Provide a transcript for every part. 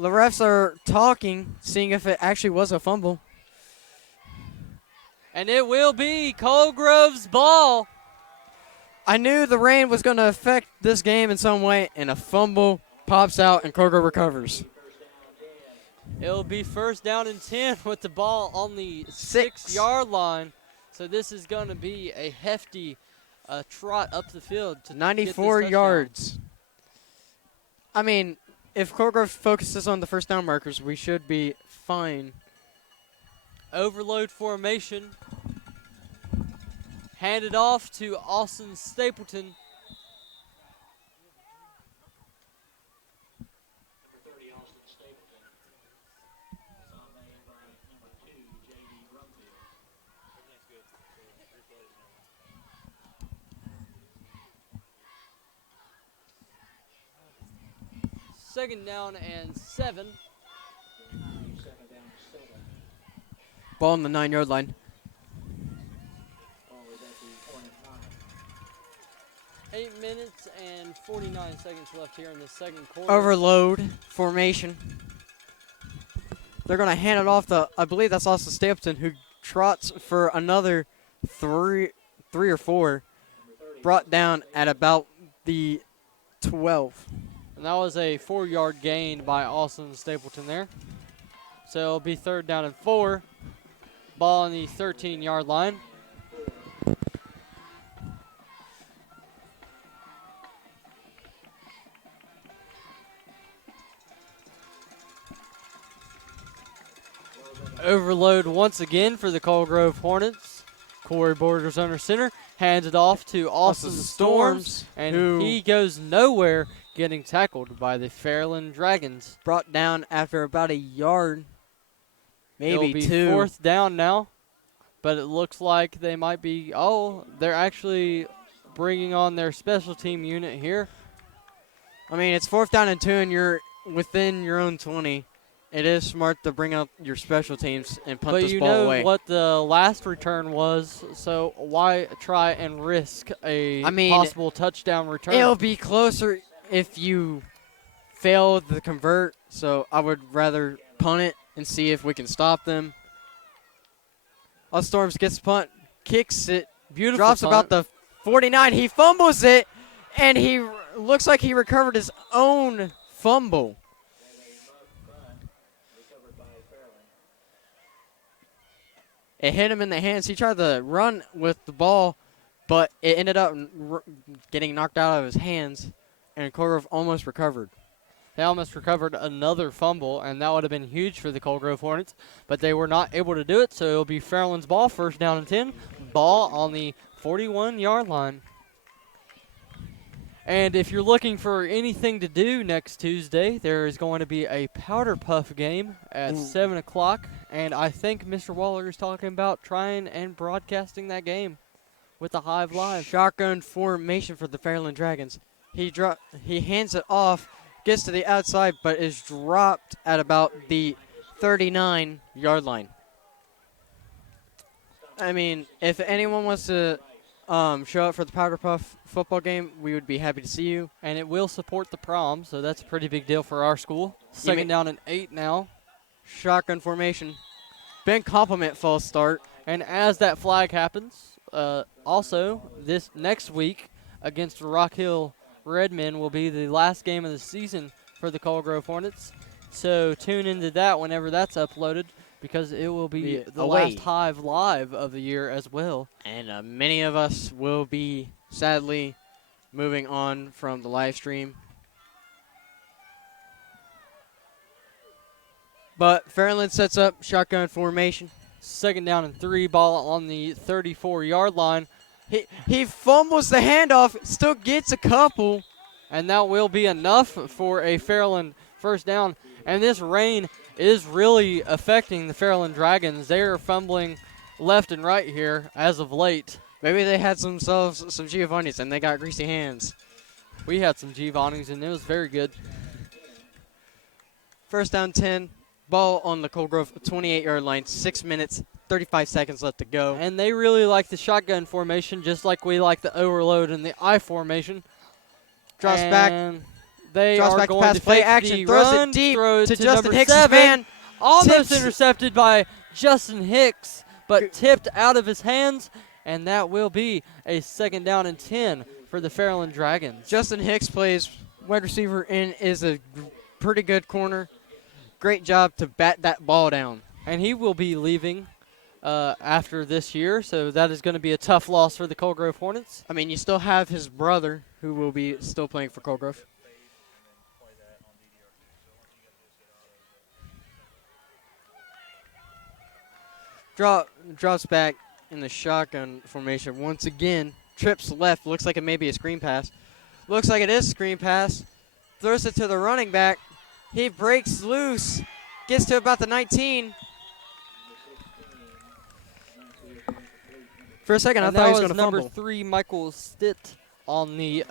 the refs are talking, seeing if it actually was a fumble. And it will be Colgrove's ball. I knew the rain was going to affect this game in some way, and a fumble pops out and Colgrove recovers. It'll be first down and 10 with the ball on the 6. 6-yard line. So this is going to be a hefty trot up the field to 94 get this yards. I mean, if Colgrove focuses on the first down markers, we should be fine. Overload formation. Handed off to Austin Stapleton. Second down and 7. Ball on the 9-yard line. 8 minutes and 49 seconds left here in the second quarter. Overload formation. They're going to hand it off to, I believe that's Austin Stapleton, who trots for another three or four, brought down at about the 12. And that was a 4-yard gain by Austin Stapleton there. So it'll be third down and 4. Ball on the 13-yard line. Overload once again for the Colgrove Hornets. Corey Borders under center. Hands it off to Austin Storms. And he goes nowhere, getting tackled by the Fairland Dragons. Brought down after about a yard, maybe It'll be 2. Fourth down now. But it looks like they might be, they're actually bringing on their special team unit here. I mean, it's 4th down and 2, and you're within your own 20. It is smart to bring out your special teams and punt this ball away. But you know what the last return was, so why try and risk a possible touchdown return? It'll be closer if you fail to convert, so I would rather punt it and see if we can stop them. Storms gets the punt, kicks it, beautiful drops punt. about the 49. He fumbles it, and he looks like he recovered his own fumble. It hit him in the hands. He tried to run with the ball, but it ended up getting knocked out of his hands, and Colgrove almost recovered. They almost recovered another fumble, and that would have been huge for the Colgrove Hornets, but they were not able to do it, so it'll be Fairland's ball, first down and 10. Ball on the 41-yard line. And if you're looking for anything to do next Tuesday, there is going to be a Powder Puff game at 7 o'clock. And I think Mr. Waller is talking about trying and broadcasting that game with the Hive Live. Shotgun formation for the Fairland Dragons. He hands it off, gets to the outside, but is dropped at about the 39-yard line. I mean, if anyone wants to show up for the Powder Puff football game, we would be happy to see you. And it will support the prom, so that's a pretty big deal for our school. Second down and 8 now. Shotgun formation. Ben compliment false start. And as that flag happens, also this next week against Rock Hill Redmen will be the last game of the season for the Colgrove Hornets. So tune into that whenever that's uploaded, because it will be the last Hive Live of the year as well. And many of us will be, sadly, moving on from the live stream. But Fairland sets up shotgun formation. Second down and 3, ball on the 34-yard line. He fumbles the handoff, still gets a couple. And that will be enough for a Fairland first down. And this rain is really affecting the Fairland Dragons. They are fumbling left and right here as of late. Maybe they had themselves some Giovanni's and they got greasy hands. We had some Giovanni's and it was very good. First down 10, ball on the Colgrove 28-yard line, 6 minutes, 35 seconds left to go. And they really like the shotgun formation, just like we like the overload and the I formation. Drops back. They Draws are back to going pass, to play fake action, the throws it run, deep throw it to to Justin number Hicks' 7. man. Almost Tips. intercepted by Justin Hicks, but tipped out of his hands, and that will be a 2nd down and 10 for the Fairland Dragons. Justin Hicks plays wide receiver and is a pretty good corner. Great job to bat that ball down. And he will be leaving after this year, so that is going to be a tough loss for the Coalgrove Hornets. I mean, you still have his brother who will be still playing for Coalgrove. Drops back in the shotgun formation once again. Trips left. Looks like it may be a screen pass. Looks like it is a screen pass. Throws it to the running back. He breaks loose. Gets to about the 19. For a second, I thought he was going to number fumble. 3, Michael Stitt, on the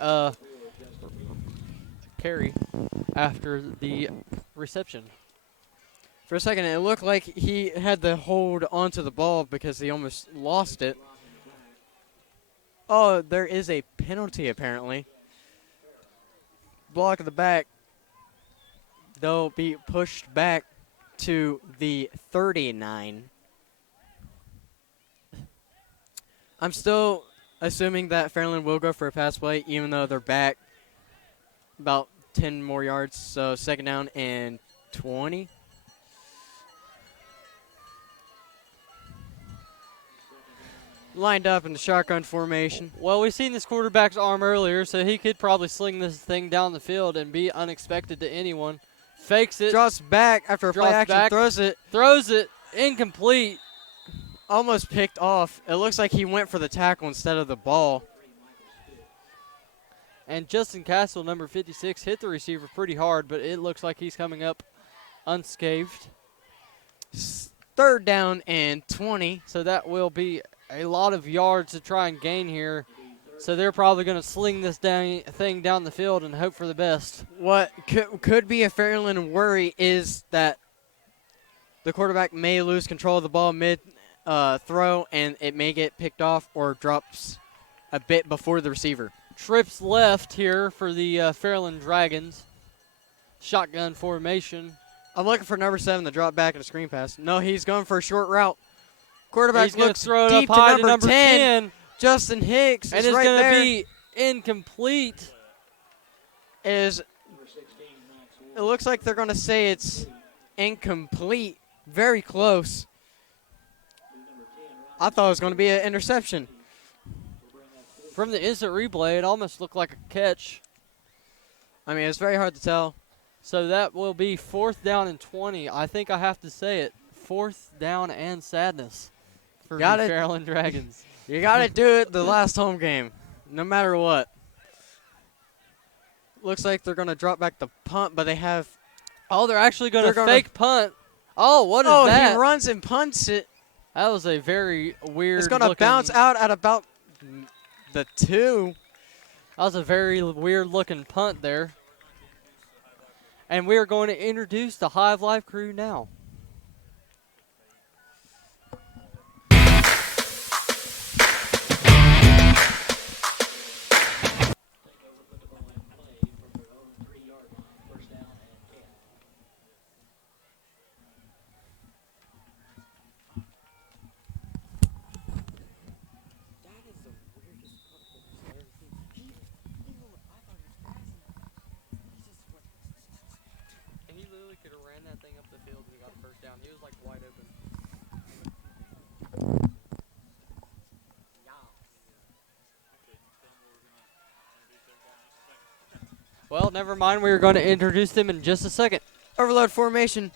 carry after the reception. For a second, it looked like he had to hold onto the ball because he almost lost it. Oh, there is a penalty apparently. Block of the back. They'll be pushed back to the 39. I'm still assuming that Fairland will go for a pass play, even though they're back about 10 more yards. So 2nd down and 20. Lined up in the shotgun formation. Well, we've seen this quarterback's arm earlier, so he could probably sling this thing down the field and be unexpected to anyone. Fakes it. Draws back after a play action, throws it. Throws it. Incomplete. Almost picked off. It looks like he went for the tackle instead of the ball. And Justin Castle, number 56, hit the receiver pretty hard, but it looks like he's coming up unscathed. 3rd down and 20. So that will be a lot of yards to try and gain here. So they're probably going to sling this thing down the field and hope for the best. What could be a Fairland worry is that the quarterback may lose control of the ball mid-throw, and it may get picked off or drops a bit before the receiver. Trips left here for the Fairland Dragons. Shotgun formation. I'm looking for number 7 to drop back in a screen pass. No, he's going for a short route. Quarterback looks throw it deep up high to number 10. 10. Justin Hicks And is it's right going there. to be incomplete. It looks like they're going to say it's incomplete. Very close. I thought it was going to be an interception. From the instant replay, it almost looked like a catch. I mean, it's very hard to tell. So that will be 4th down and 20. I think I have to say it. 4th down and sadness for the Fairland Dragons. You got to do it the last home game, no matter what. Looks like they're going to drop back the punt, but they have... Oh, they're actually going to fake punt. Oh, what is that? Oh, he runs and punts it. That was a very weird It's going to bounce out at about the 2. That was a very weird-looking punt there. And we are going to introduce the Hive Live crew now. Could have ran that thing up the field and he got a 1st down. He was like wide open. Well, never mind. We are going to introduce them in just a second. Overload formation.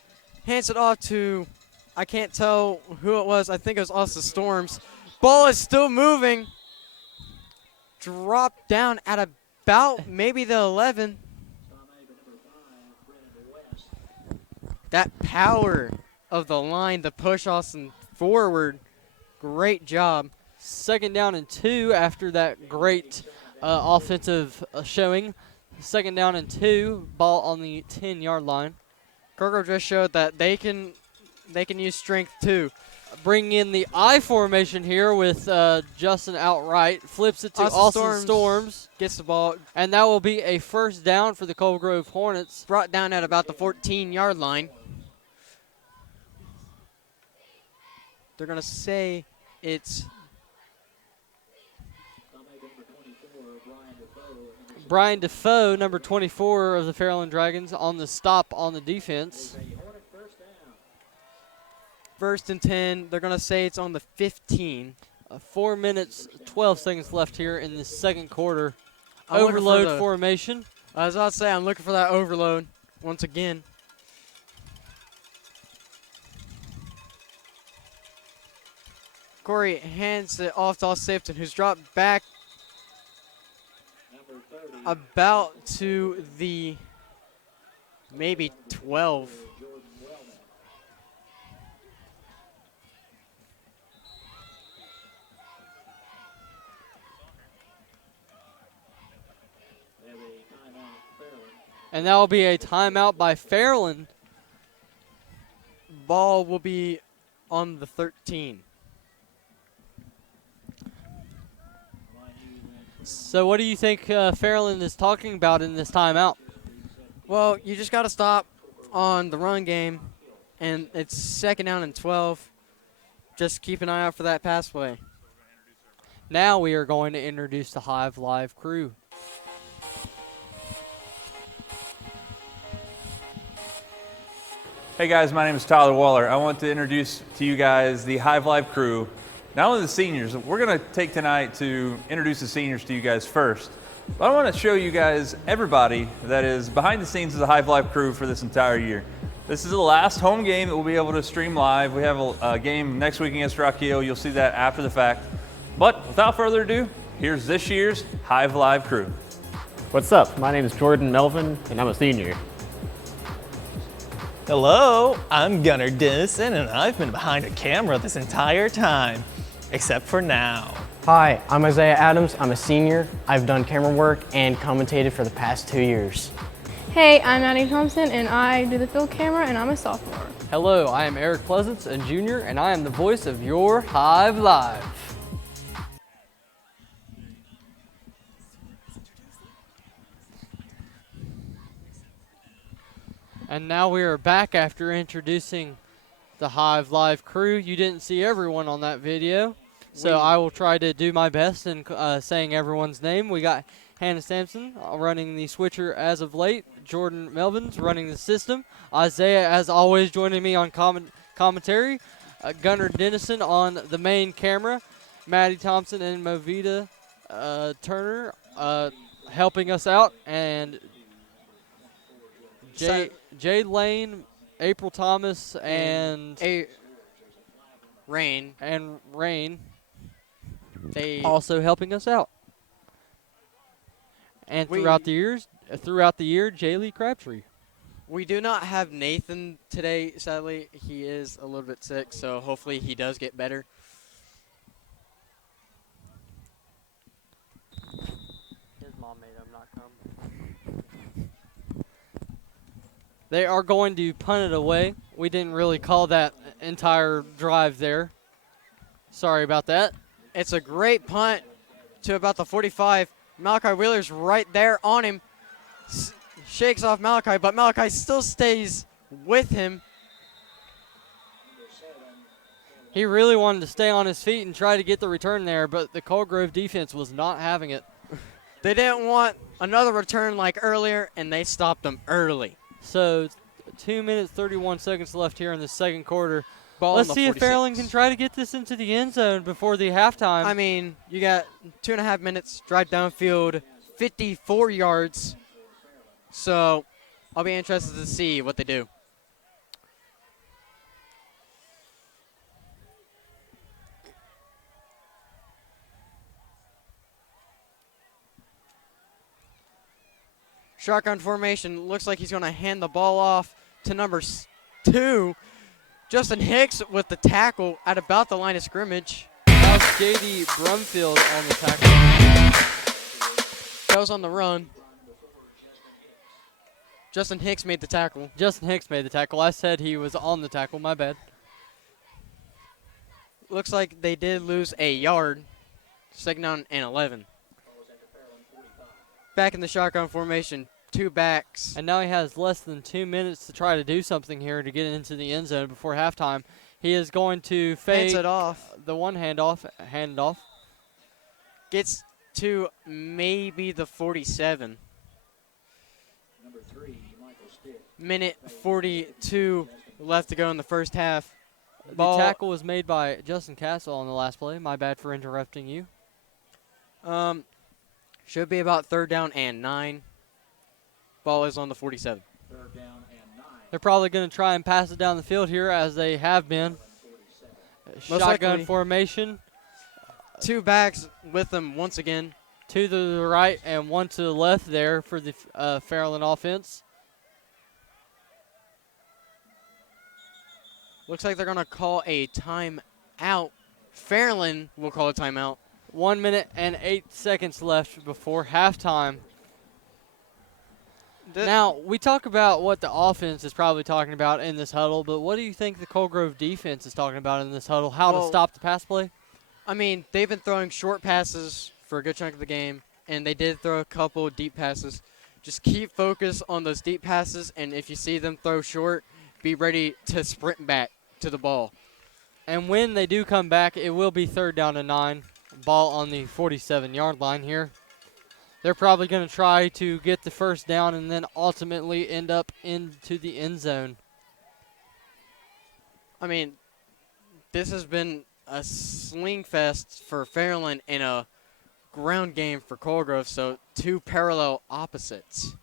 Hands it off to, I can't tell who it was. I think it was Austin Storms. Ball is still moving. Drop down at about maybe the 11. That power of the line to push Austin forward. Great job. 2nd down and 2 after that great offensive showing. 2nd down and 2, ball on the 10-yard line. Coalgrove just showed that they can use strength too. bringing in the I formation here with Justin outright. Flips it to Austin Storms. Gets the ball. And that will be a first down for the Cold Grove Hornets. Brought down at about the 14-yard line. They're going to say it's Brian Defoe, number 24 of the Fairland Dragons, on the stop on the defense. First and 10. They're going to say it's on the 15. 4 minutes, 12 seconds left here in the second quarter. I'm Overload formation. I was about to say, I'm looking for that overload once again. Corey hands it off to Sifton, who's dropped back about to the maybe 12. And that will be a timeout by Fairland. Ball will be on the 13. So what do you think Fairland is talking about in this timeout? Well, you just got to stop on the run game, and it's second down and 12. Just keep an eye out for that pass play. Now we are going to introduce the Hive Live crew. Hey guys, my name is Tyler Waller. I want to introduce to you guys the Hive Live crew. Not only the seniors, we're going to take tonight to introduce the seniors to you guys first. But I want to show you guys everybody that is behind the scenes of the Hive Live crew for this entire year. This is the last home game that we'll be able to stream live. We have a game next week against Rock Hill. You'll see that after the fact. But without further ado, here's this year's Hive Live crew. What's up? My name is Jordan Melvin, and I'm a senior. Hello, I'm Gunnar Dennison, and I've been behind a camera this entire time, except for now. Hi, I'm Isaiah Adams. I'm a senior. I've done camera work and commentated for the past 2 years. Hey, I'm Maddie Thompson, and I do the field camera, and I'm a sophomore. Hello, I am Eric Pleasance, a junior, and I am the voice of your Hive Live. And now we are back after introducing the Hive Live crew. You didn't see everyone on that video, so I will try to do my best in saying everyone's name. We got Hannah Sampson running the switcher as of late. Jordan Melvin's running the system. Isaiah, as always, joining me on commentary. Gunnar Dennison on the main camera. Maddie Thompson and Movita Turner helping us out. And Jay Lane, April Thomas, and Rain. They also helping us out. And throughout the year, Jaylee Crabtree. We do not have Nathan today, sadly. He is a little bit sick, so hopefully he does get better. His mom made him not come. They are going to punt it away. We didn't really call that entire drive there. Sorry about that. It's a great punt to about the 45. Malachi Wheeler's right there on him. Shakes off Malachi, but Malachi still stays with him. He really wanted to stay on his feet and try to get the return there, but the Cold Grove defense was not having it. They didn't want another return like earlier, and they stopped them early. So 2 minutes, 31 seconds left here in the second quarter. Ball Let's on the see 46. if Fairland can try to get this into the end zone before the halftime. I mean, you got 2.5 minutes, drive downfield, 54 yards. So I'll be interested to see what they do. Shotgun formation. Looks like he's going to hand the ball off to number 2. Justin Hicks with the tackle at about the line of scrimmage. That was J.D. Brumfield on the tackle. Goes on the run. Justin Hicks made the tackle. Justin Hicks made the tackle. I said he was on the tackle. My bad. Looks like they did lose a yard. Second down and 11. Back in the shotgun formation, 2 backs. And now he has less than 2 minutes to try to do something here to get into the end zone before halftime. He is going to fake Fades it off. the one handoff, hand it off. Gets to maybe the 47. Minute 42 left to go in the first half. The tackle was made by Justin Castle on the last play. My bad for interrupting you. Should be about 3rd down and 9. Ball is on the 47. They're probably going to try and pass it down the field here, as they have been. Most Shotgun likely. formation. 2 backs with them once again. 2 to the right and 1 to the left there for the Fairland offense. Looks like they're going to call a timeout. Fairland will call a timeout. 1 minute and 8 seconds left before halftime. Now, we talk about what the offense is probably talking about in this huddle, but what do you think the Cold Grove defense is talking about in this huddle? How to stop the pass play? I mean, they've been throwing short passes for a good chunk of the game, and they did throw a couple deep passes. Just keep focus on those deep passes, and if you see them throw short, be ready to sprint back to the ball. And when they do come back, it will be 3rd down and 9. Ball on the 47-yard line here. They're probably going to try to get the first down and then ultimately end up into the end zone. I mean, this has been a sling fest for Fairland and a ground game for Cold Grove, so 2 parallel opposites.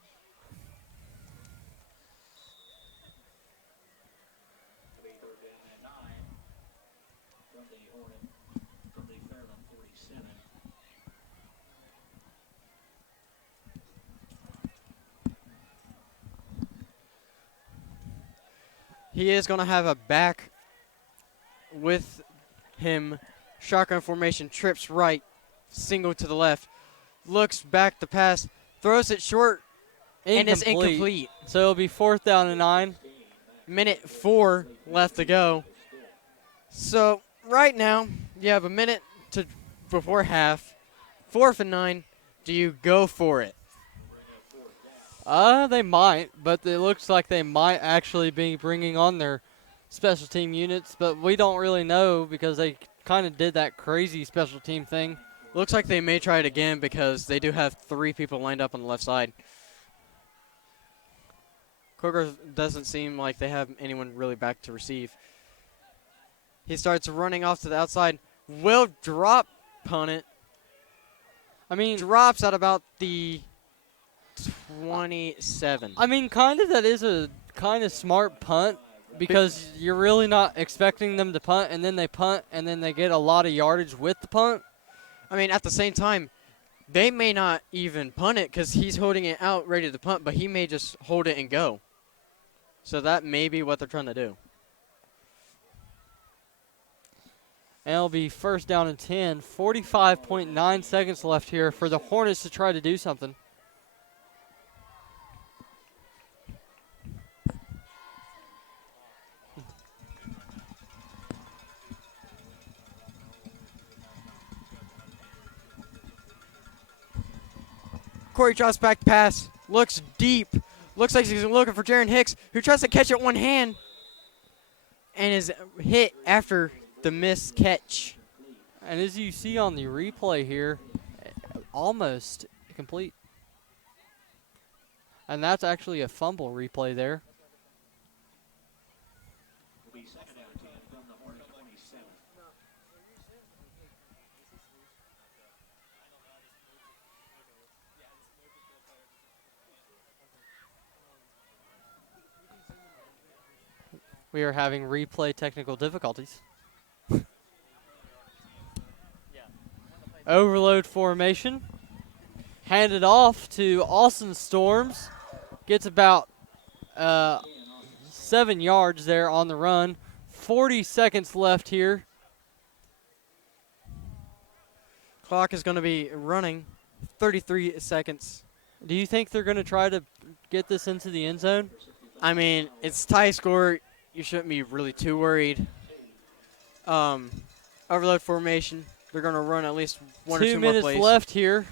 He is going to have a back with him. Shotgun formation, trips right, single to the left, looks back to pass, throws it short, and it's incomplete. So it'll be 4th down and 9. Minute 4 left to go. So right now, you have a minute before half. 4th and 9. Do you go for it? They might, but it looks like they might actually be bringing on their special team units, but we don't really know because they kind of did that crazy special team thing. Looks like they may try it again because they do have 3 people lined up on the left side. Cougars doesn't seem like they have anyone really back to receive. He starts running off to the outside. Will drop punt it. I mean, drops at about the 27. I mean, kind of that is a kind of smart punt because you're really not expecting them to punt, and then they punt, and then they get a lot of yardage with the punt. I mean, at the same time, they may not even punt it because he's holding it out ready to punt, but he may just hold it and go. So that may be what they're trying to do. And it'll be 1st down and 10. 45.9 seconds left here for the Hornets to try to do something. Corey drops back pass, looks deep, looks like he's looking for Jaron Hicks, who tries to catch it one hand and is hit after the missed catch. And as you see on the replay here, almost complete. And that's actually a fumble replay there. We are having replay technical difficulties. Overload formation. Handed off to Austin Storms. Gets about 7 yards there on the run. 40 seconds left here. Clock is going to be running 33 seconds. Do you think they're going to try to get this into the end zone? I mean, it's tie score. You shouldn't be really too worried. Overload formation. They're going to run at least one or 2 two more minutes plays. left here.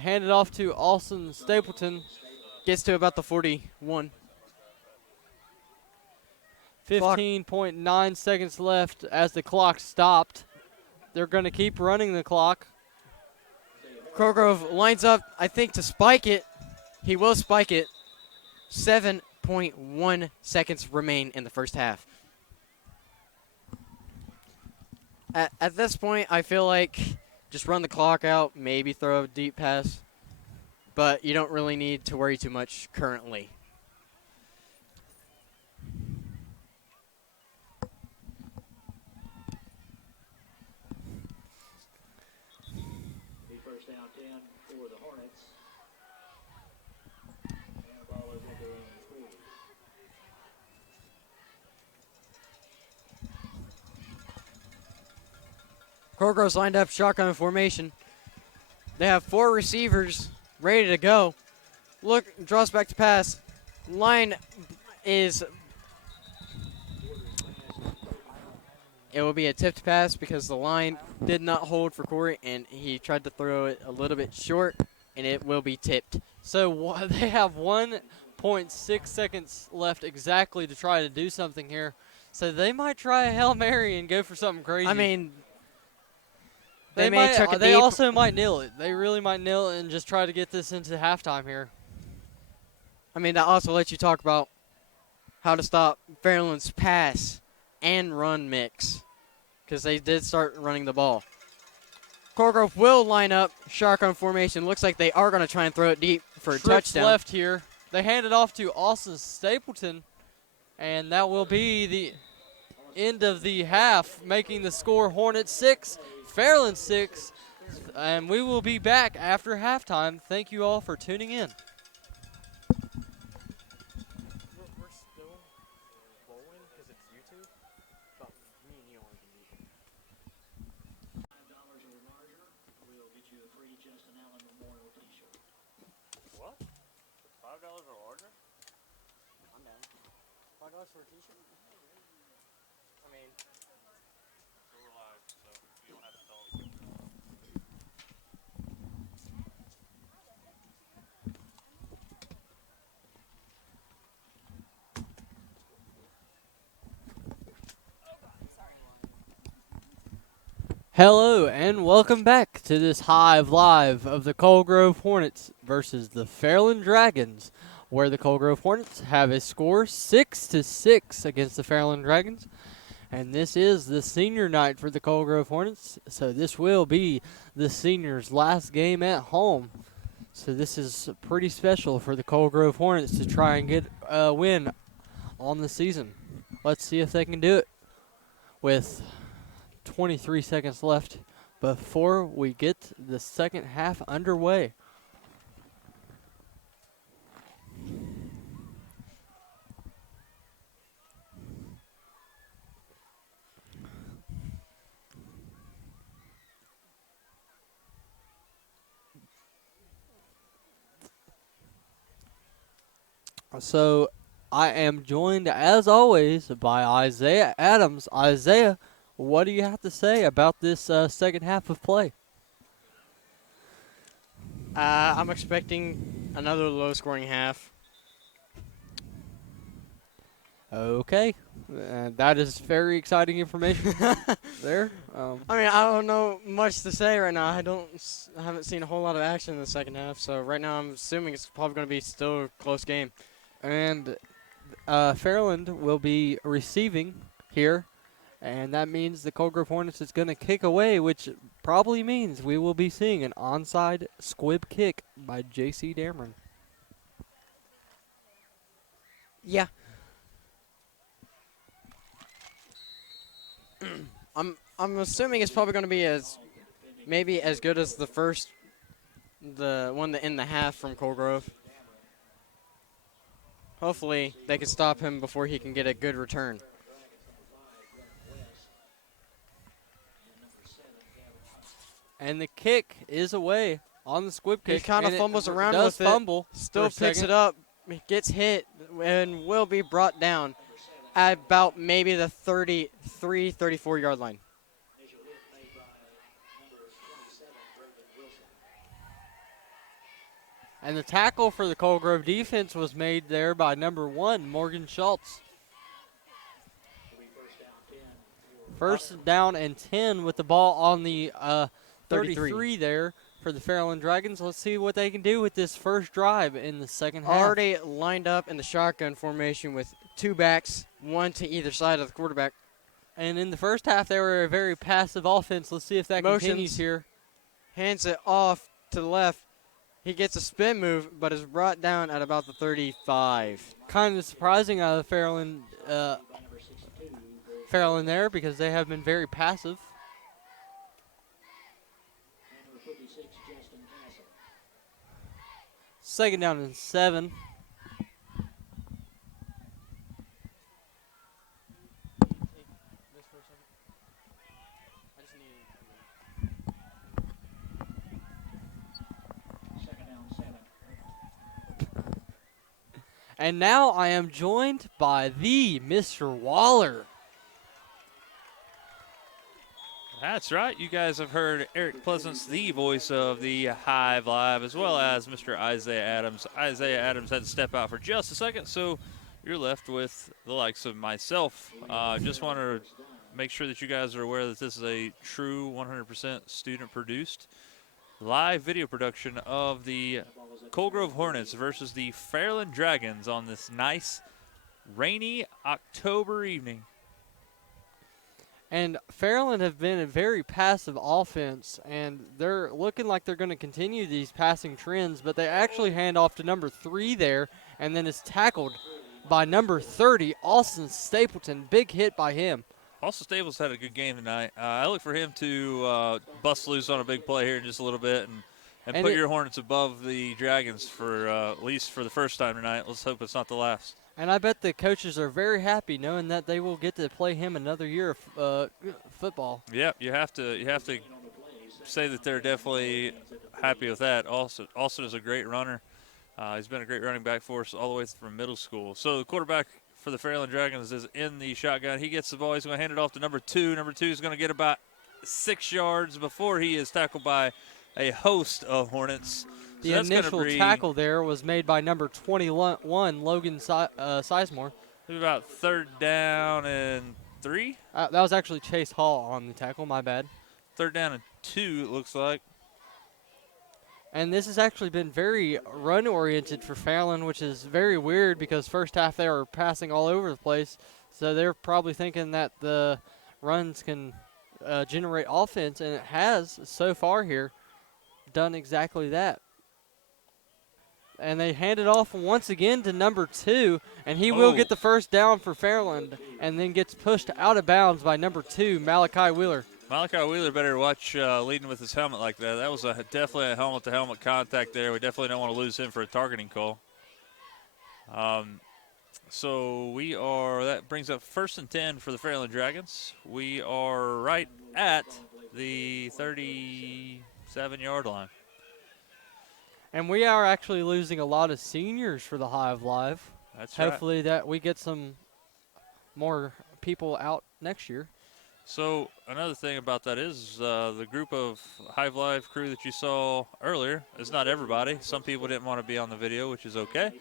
Hand it off to Austin Stapleton. Gets to about the 41. 15.9 seconds left as the clock stopped. They're going to keep running the clock. Colgrove lines up, I think, to spike it. He will spike it. 7.1 seconds remain in the first half. At this point, I feel like just run the clock out, maybe throw a deep pass, but you don't really need to worry too much currently. First down 10 for the Hornets. And the ball is at their own 3. Colgrove's lined up shotgun formation. They have 4 receivers ready to go. Look, draws back to pass. Line is... It will be a tipped pass because the line did not hold for Corey, and he tried to throw it a little bit short, and it will be tipped. So they have 1.6 seconds left exactly to try to do something here. So they might try a Hail Mary and go for something crazy. I mean, they may check it they deep. also might nail it. They really might nail it and just try to get this into halftime here. I mean, that also lets you talk about how to stop Fairland's pass and run mix, because they did start running the ball. Colgrove will line up shotgun formation. Looks like they are going to try and throw it deep for a Trips touchdown. left here. They hand it off to Austin Stapleton, and that will be the end of the half, making the score Hornets 6, Fairland 6, and we will be back after halftime. Thank you all for tuning in. We're still rolling because it's YouTube, but me and you aren't going to be. $5 or larger, we'll get you a free Justin Allen Memorial T-shirt. What? $5 or larger? I'm down. $5 for a t-shirt? I mean, We're live, so you don't have to tell us. Hello and welcome back to this Hive Live of the Colgrove Hornets versus the Fairland Dragons, where the Colgrove Hornets have a score 6-6 against the Fairland Dragons. And this is the senior night for the Colgrove Hornets, so this will be the seniors' last game at home. So this is pretty special for the Colgrove Hornets to try and get a win on the season. Let's see if they can do it with 23 seconds left before we get the second half underway. So I am joined, as always, by Isaiah Adams. Isaiah, what do you have to say about this second half of play? I'm expecting another low-scoring half. Okay, that is very exciting information there. I mean, I don't know much to say right now. I haven't seen a whole lot of action in the second half, so right now I'm assuming it's probably going to be still a close game. And Fairland will be receiving here, and that means the Colgrove Hornets is going to kick away, which probably means we will be seeing an onside squib kick by J.C. Dameron. Yeah. I'm assuming it's probably going to be maybe as good as the one that in the half from Colgrove. Hopefully they can stop him before he can get a good return. And the kick is away on the squib kick. He kind of and fumbles it around does with fumble it, still for a picks second. it up, gets hit, and will be brought down at about maybe the 33, 34-yard line. And the tackle for the Coal Grove defense was made there by number 1, Morgan Schultz. First down and 10 with the ball on the 33 there for the Fairland Dragons. Let's see what they can do with this first drive in the second half. Already lined up in the shotgun formation with 2 backs, 1 to either side of the quarterback. And in the first half, they were a very passive offense. Let's see if that Motions. continues here. Hands it off to the left. He gets a spin move, but is brought down at about the 35. Kind of surprising out of Fairland there because they have been very passive. Number 56, Justin Castle. Second down and 7. Second down, 7. And now I am joined by the Mr. Waller. That's right. You guys have heard Eric Pleasance, the voice of the Hive Live, as well as Mr. Isaiah Adams. Isaiah Adams had to step out for just a second, so you're left with the likes of myself. Just want to make sure that you guys are aware that this is a true 100% student-produced live video production of the Coal Grove Hornets versus the Fairland Dragons on this nice, rainy October evening. And Fairland have been a very passive offense, and they're looking like they're going to continue these passing trends, but they actually hand off to number 3 there, and then is tackled by number 30, Austin Stapleton. Big hit by him. Austin Staples had a good game tonight. I look for him to bust loose on a big play here in just a little bit and put your Hornets above the Dragons for at least for the first time tonight. Let's hope it's not the last. And I bet the coaches are very happy knowing that they will get to play him another year of football. Yeah, you have to say that they're definitely happy with that. Austin is a great runner. He's been a great running back for us all the way from middle school. So the quarterback for the Fairland Dragons is in the shotgun. He gets the ball. He's going to hand it off to number 2. Number 2 is going to get about 6 yards before he is tackled by a host of Hornets. The initial tackle there was made by number 21, Logan Sizemore. About 3rd down and 3? That was actually Chase Hall on the tackle, my bad. 3rd down and 2, it looks like. And this has actually been very run-oriented for Fairland, which is very weird because first half they were passing all over the place. So they're probably thinking that the runs can generate offense, and it has so far here done exactly that. And they hand it off once again to number 2, and he will get the first down for Fairland and then gets pushed out of bounds by number 2, Malachi Wheeler. Malachi Wheeler better watch leading with his helmet like that. That was definitely a helmet-to-helmet contact there. We definitely don't want to lose him for a targeting call. So that brings up 1st and 10 for the Fairland Dragons. We are right at the 37-yard line. And we are actually losing a lot of seniors for the Hive Live. That's right. Hopefully that we get some more people out next year. So another thing about that is the group of Hive Live crew that you saw earlier is not everybody. Some people didn't want to be on the video, which is okay.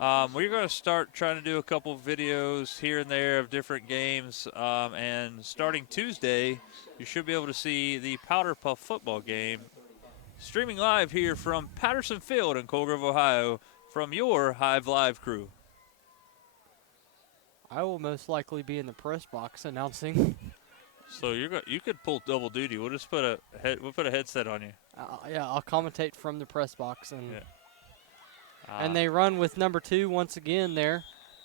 We're going to start trying to do a couple videos here and there of different games. And starting Tuesday, you should be able to see the Powder Puff football game streaming live here from Patterson Field in Coal Grove, Ohio, from your Hive Live crew. I will most likely be in the press box announcing. So you could pull double duty. We'll just put a headset on you. Yeah, I'll commentate from the press box, and yeah. And they run with number 2 once again there.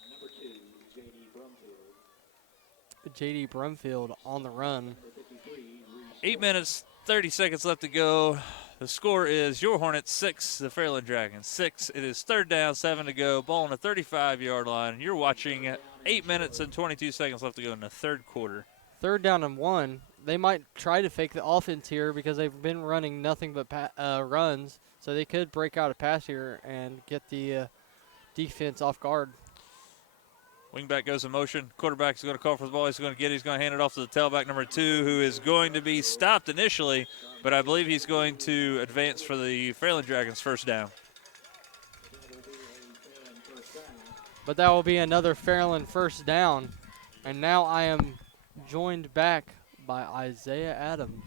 Number 2, J.D. Brumfield. J.D. Brumfield on the run. 8 minutes, 30 seconds left to go. The score is your Hornets 6, the Fairland Dragons 6. It is 3rd down, 7 to go. Ball on the 35-yard line. And you're watching 8 minutes and 22 seconds left to go in the 3rd quarter. 3rd down and 1. They might try to fake the offense here because they've been running nothing but runs. So they could break out a pass here and get the defense off guard. Wingback goes in motion. Quarterback is going to call for the ball. He's going to hand it off to the tailback, number 2, who is going to be stopped initially, but I believe he's going to advance for the Fairland Dragons 1st down. But that will be another Fairland first down. And now I am joined back by Isaiah Adams.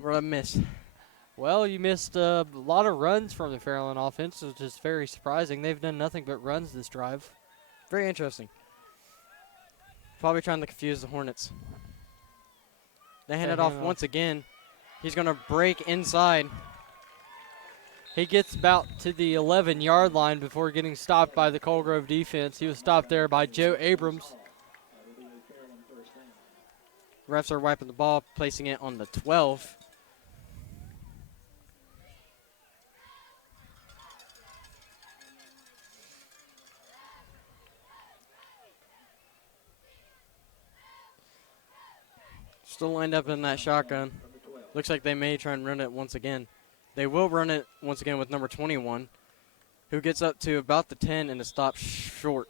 What I miss? Well, you missed a lot of runs from the Fairland offense, which is very surprising. They've done nothing but runs this drive. Very interesting. Probably trying to confuse the Hornets. They hand it off once again. He's going to break inside. He gets about to the 11-yard line before getting stopped by the Colgrove defense. He was stopped there by Joe Abrams. Refs are wiping the ball, placing it on the 12. Still lined up in that shotgun. Looks like they may try and run it once again. They will run it once again with number 21, who gets up to about the 10 and is stopped short.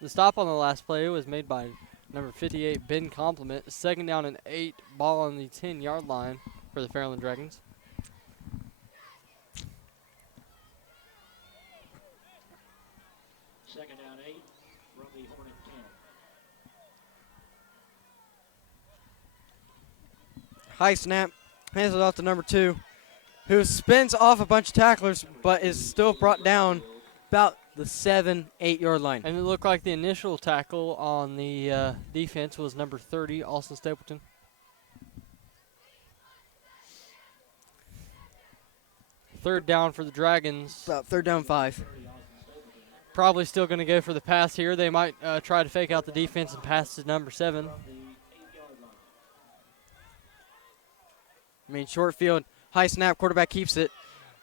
The stop on the last play was made by number 58, Ben Compliment. Second down and 8, ball on the 10-yard line for the Fairland Dragons. Second down 8 from the Hornet 10. High snap, hands it off to number 2, who spins off a bunch of tacklers but is still brought down about the 7-8 yard line. And it looked like the initial tackle on the defense was number 30, Austin Stapleton. Third down for the Dragons. About third down 5. Probably still going to go for the pass here. They might try to fake out the defense and pass to number 7. I mean, short field, high snap, quarterback keeps it.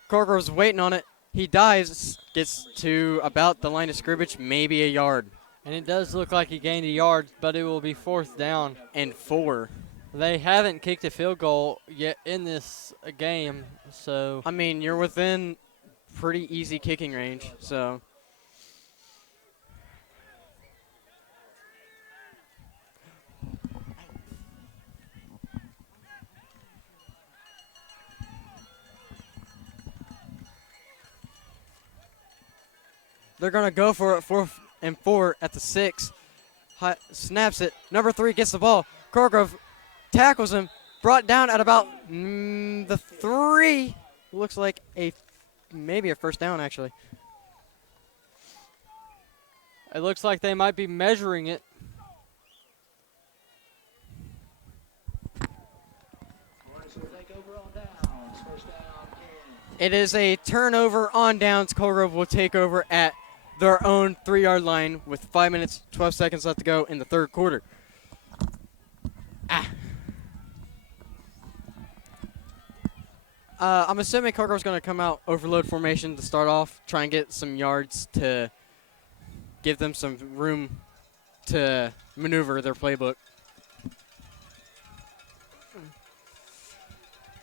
Colgrove's waiting on it. He dives, gets to about the line of scrimmage, maybe a yard. And it does look like he gained a yard, but it will be fourth down. And 4. They haven't kicked a field goal yet in this game, so. I mean, you're within pretty easy kicking range, so. They're going to go for it, 4th and 4 at the 6. Snaps it. Number 3 gets the ball. Colgrove tackles him. Brought down at about the 3. Looks like maybe a first down, actually. It looks like they might be measuring it. Hornets will take over on downs. First down 10. It is a turnover on downs. Colgrove will take over at their own 3-yard line with 5 minutes, 12 seconds left to go in the third quarter. I'm assuming Colgrove's going to come out overload formation to start off, try and get some yards to give them some room to maneuver their playbook.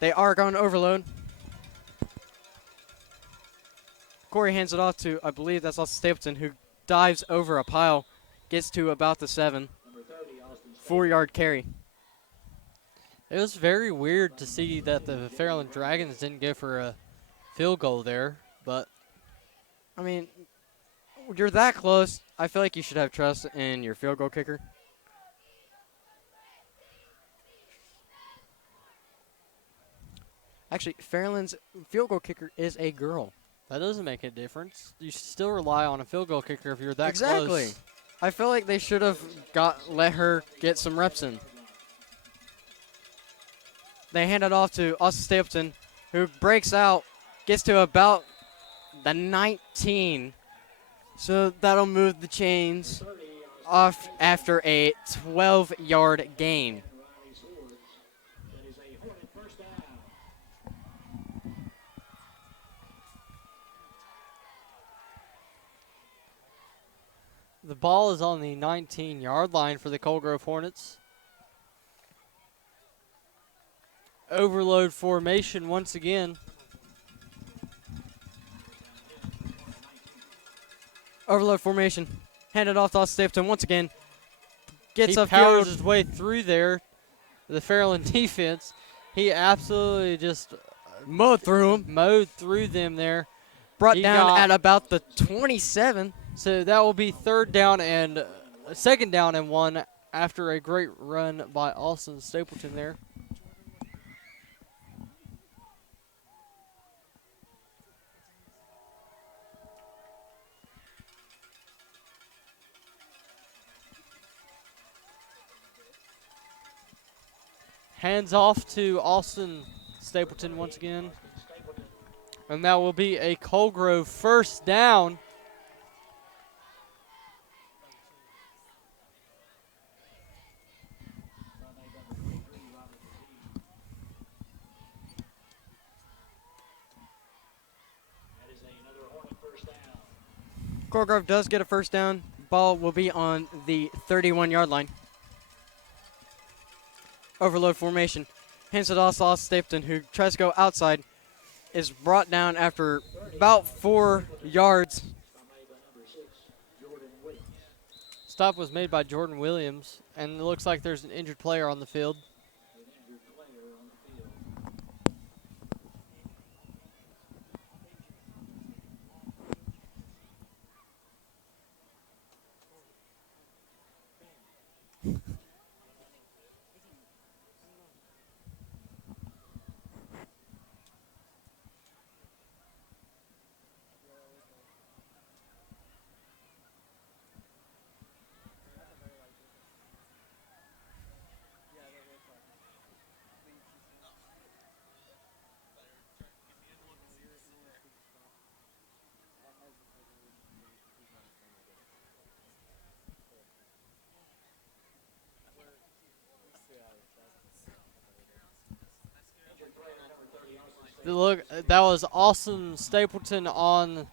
They are going to overload. Corey hands it off to, I believe that's Austin Stapleton, who dives over a pile, gets to about the 7. 4-yard carry. It was very weird to see that the Fairland Dragons didn't go for a field goal there, but. I mean, you're that close. I feel like you should have trust in your field goal kicker. Actually, Fairland's field goal kicker is a girl. That doesn't make a difference. You should still rely on a field goal kicker if you're that Exactly. close. I feel like they should have let her get some reps in. They hand it off to Austin Stapleton, who breaks out, gets to about the 19. So that'll move the chains off after a 12-yard gain. That is a Hornet first down. The ball is on the 19-yard line for the Colgrove Hornets. Overload formation once again. Overload formation. Handed off to Austin Stapleton once again. Gets He upfield. powers his way through there. The Fairland defense. He absolutely just Mowed through him. mowed through them there. Brought He down got- at about the 27. So that will be second down and 1 after a great run by Austin Stapleton there. Hands off to Austin Stapleton once again. And that will be a Colgrove first down. That is another Hornet first down. Colgrove does get a first down. Ball will be on the 31-yard line. Overload formation. Hands it off to Austin Stapleton, who tries to go outside. Is brought down after about 4 yards. Stop was made by Jordan Williams, and it looks like there's an injured player on the field. Look, that was Austin Stapleton on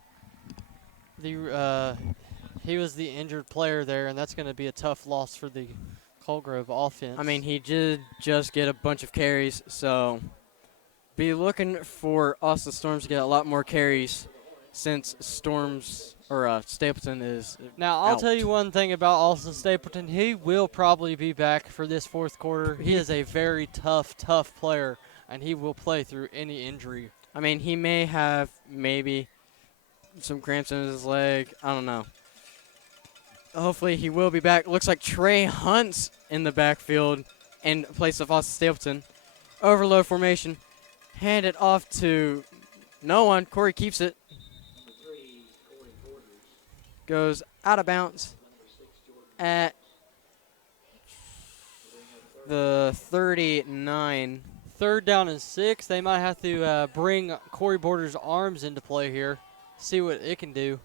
the. He was the injured player there, and that's going to be a tough loss for the Colgrove offense. I mean, he did just get a bunch of carries, so be looking for Austin Storms to get a lot more carries since Stapleton is now I'll out. tell you one thing about Austin Stapleton. He will probably be back for this fourth quarter. He is a very tough player, and he will play through any injury. I mean, he may have maybe some cramps in his leg. I don't know. Hopefully he will be back. Looks like Trey Hunt's in the backfield in place of Austin Stapleton. Overload formation. Hand it off to no one. Corey keeps it. Goes out of bounds at the 39. Third down and 6. They might have to bring Corey Borders' arms into play here. See what it can do.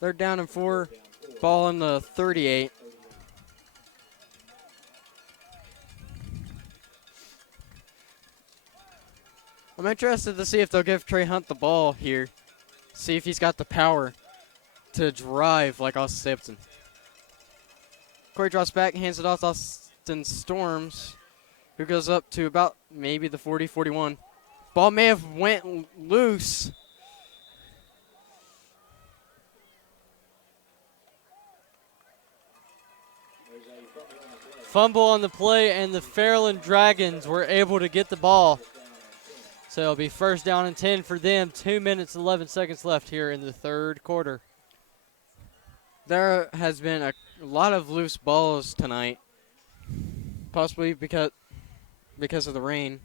Third down and 4. Ball on the 38. I'm interested to see if they'll give Trey Hunt the ball here. See if he's got the power to drive like Austin Stapleton. Corey drops back, hands it off to Austin Storms, who goes up to about maybe the 40, 41. Ball may have went loose. Fumble on the play, and the Fairland Dragons were able to get the ball. So it'll be first down and 10 for them. 2 minutes, 11 seconds left here in the third quarter. There has been a lot of loose balls tonight, possibly because of the rain.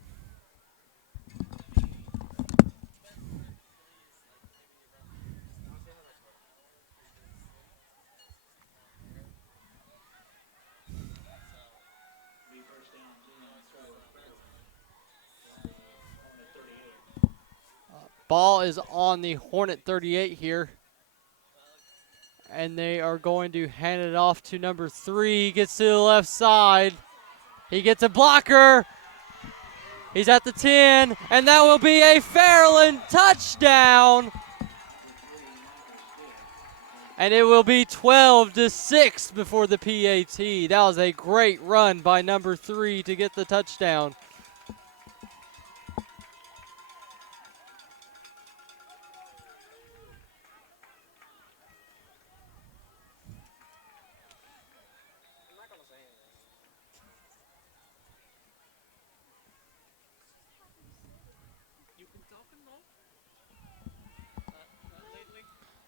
Ball is on the Hornet 38 here. And they are going to hand it off to number 3. He gets to the left side. He gets a blocker. He's at the 10. And that will be a Fairland touchdown. And it will be 12-6 before the PAT. That was a great run by number 3 to get the touchdown.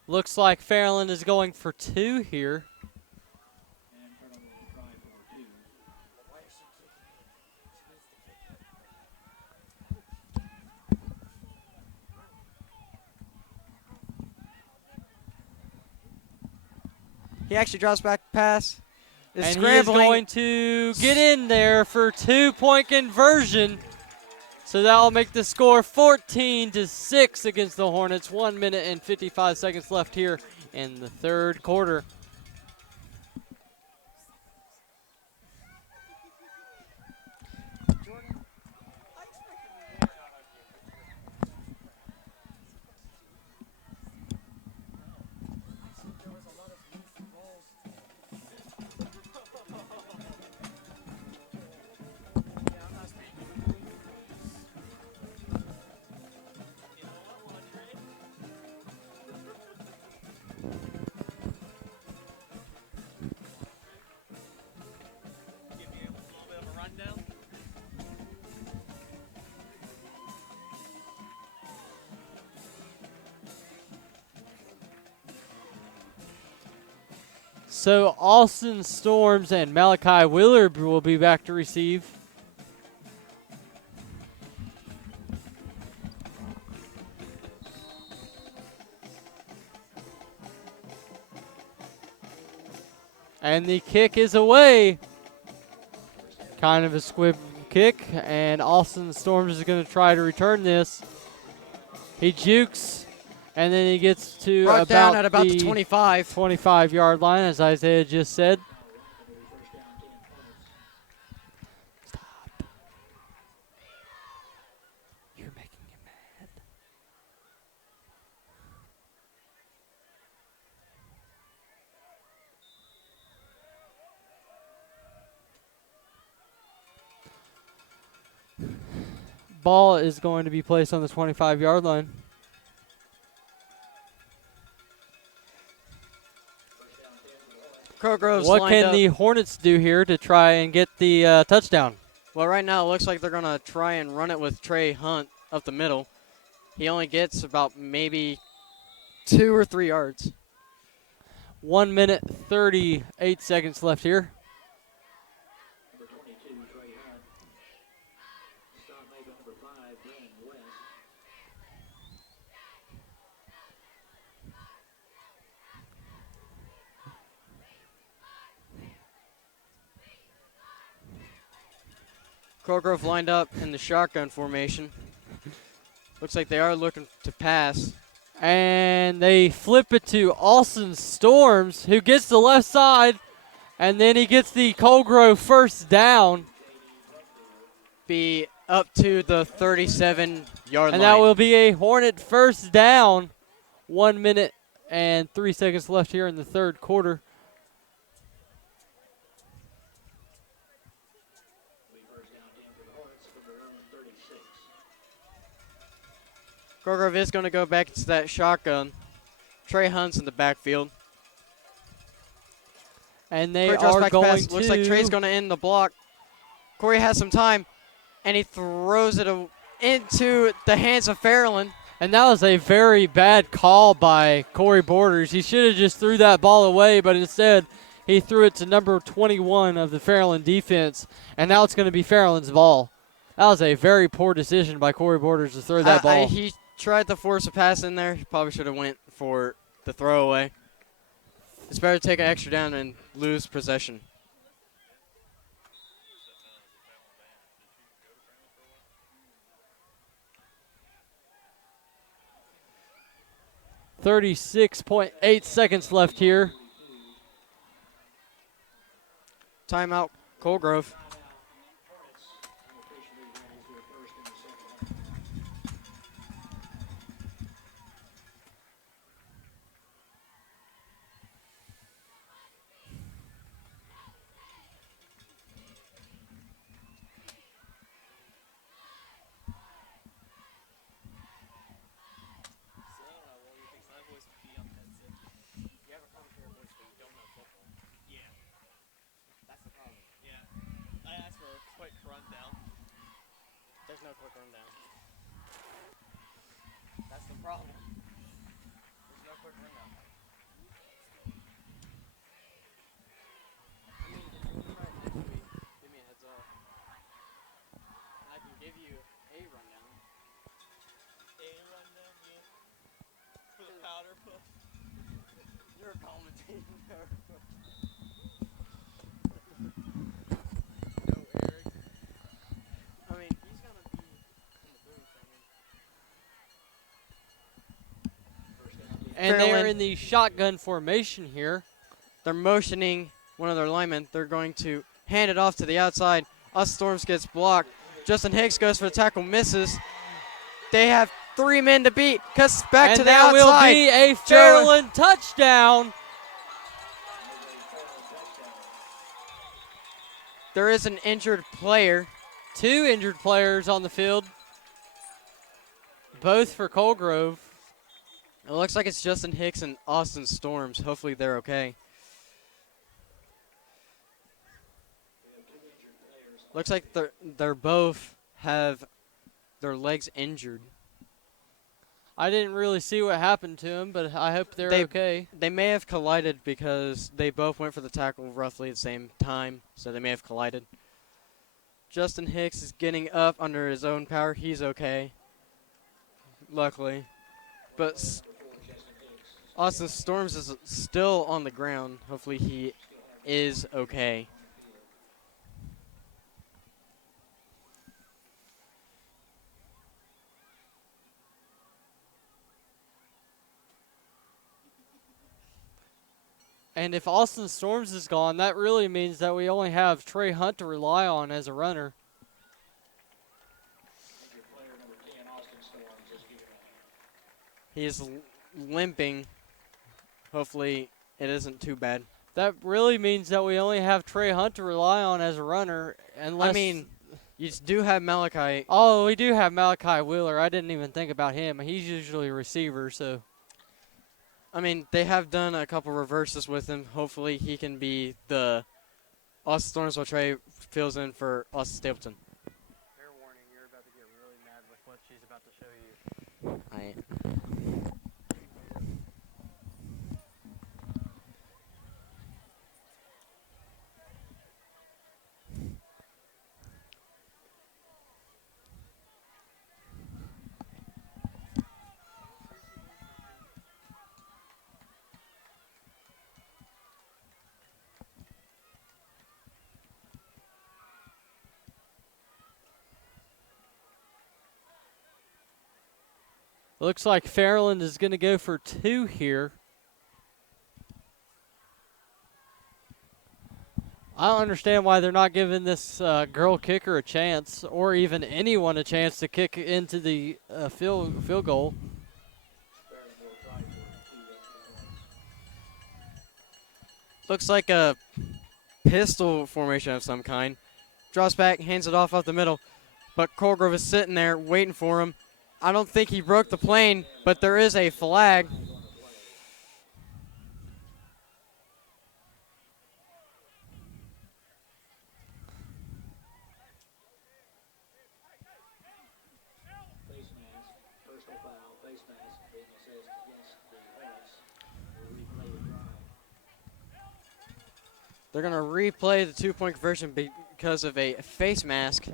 Looks like Fairland is going for 2 here. And Fairland will try for 2. He actually drops back pass. Is And scrambling. he is going to get in there for 2-point conversion. So that will make the score 14-6 against the Hornets. 1 minute and 55 seconds left here in the third quarter. So Austin Storms and Malachi Willard will be back to receive. And the kick is away. Kind of a squib kick, and Austin Storms is going to try to return this. He jukes, and then he gets to Brought down at about the 25. 25-yard line, as Isaiah just said. Stop. You're making him mad. Ball is going to be placed on the 25-yard line. Crowgrove's What lined can up. the Hornets do here to try and get the touchdown? Well, right now it looks like they're going to try and run it with Trey Hunt up the middle. He only gets about maybe 2 or 3 yards. 1 minute, 38 seconds left here. Number 22, Trey Hunt. Stop made by number 5, Brandon West. Crowgrove lined up in the shotgun formation. Looks like they are looking to pass. And they flip it to Austin Storms, who gets the left side, and then he gets the Colgrove first down. Be up to the 37-yard line. And that will be a Hornet first down. 1 minute and 3 seconds left here in the third quarter. First down 10 for the Hornets from their own 36. Crowgrove is going to go back to that shotgun. Trey Hunt's in the backfield. And they Corey drops are back going pass. to... Looks like Trey's going to end the block. Corey has some time, and he throws it into the hands of Fairland. And that was a very bad call by Corey Borders. He should have just threw that ball away, but instead he threw it to number 21 of the Fairland defense, and now it's going to be Fairland's ball. That was a very poor decision by Corey Borders to throw that ball. He tried to force a pass in there. He probably should have went for the throwaway. It's better to take an extra down and lose possession. .8 seconds left here. Timeout, Colgrove. There's no quick rundown. That's the problem. There's no quick rundown. You're commentating. No, Eric. I mean, he's gonna be in the booth. And they are Fairland. in the shotgun formation here. They're motioning one of their linemen. They're going to hand it off to the outside. Us Storms gets blocked. Justin Hicks goes for the tackle, misses. They have 3 men to beat. Cuts back And to the that will outside. be a Fairland. Fairland touchdown. There is an injured player. 2 injured players on the field, both for Colgrove. It looks like it's Justin Hicks and Austin Storms. Hopefully they're okay. Looks like they're both have their legs injured. I didn't really see what happened to him, but I hope they're okay. They may have collided because they both went for the tackle roughly at the same time, so they may have collided. Justin Hicks is getting up under his own power. He's okay, luckily. But Austin Storms is still on the ground. Hopefully he is okay. And if Austin Storms is gone, that really means that we only have Trey Hunt to rely on as a runner. He is limping. Hopefully it isn't too bad. That really means that we only have Trey Hunt to rely on as a runner, unless. I mean, you do have Malachi. Oh, we do have Malachi Wheeler. I didn't even think about him. He's usually a receiver, so. I mean, they have done a couple reverses with him. Hopefully he can be the Austin Storms while Trey fills in for Austin Stapleton. Fair warning, you're about to get really mad with what she's about to show you. Looks like Fairland is going to go for 2 here. I don't understand why they're not giving this girl kicker a chance, or even anyone a chance to kick into the field goal. Looks like a pistol formation of some kind. Draws back, hands it off the middle. But Colgrove is sitting there waiting for him. I don't think he broke the plane, but there is a flag. Face mask, personal foul, face mask, being assessed against the Hornets. We'll replay the drive. They're going to replay the 2-point conversion because of a face mask.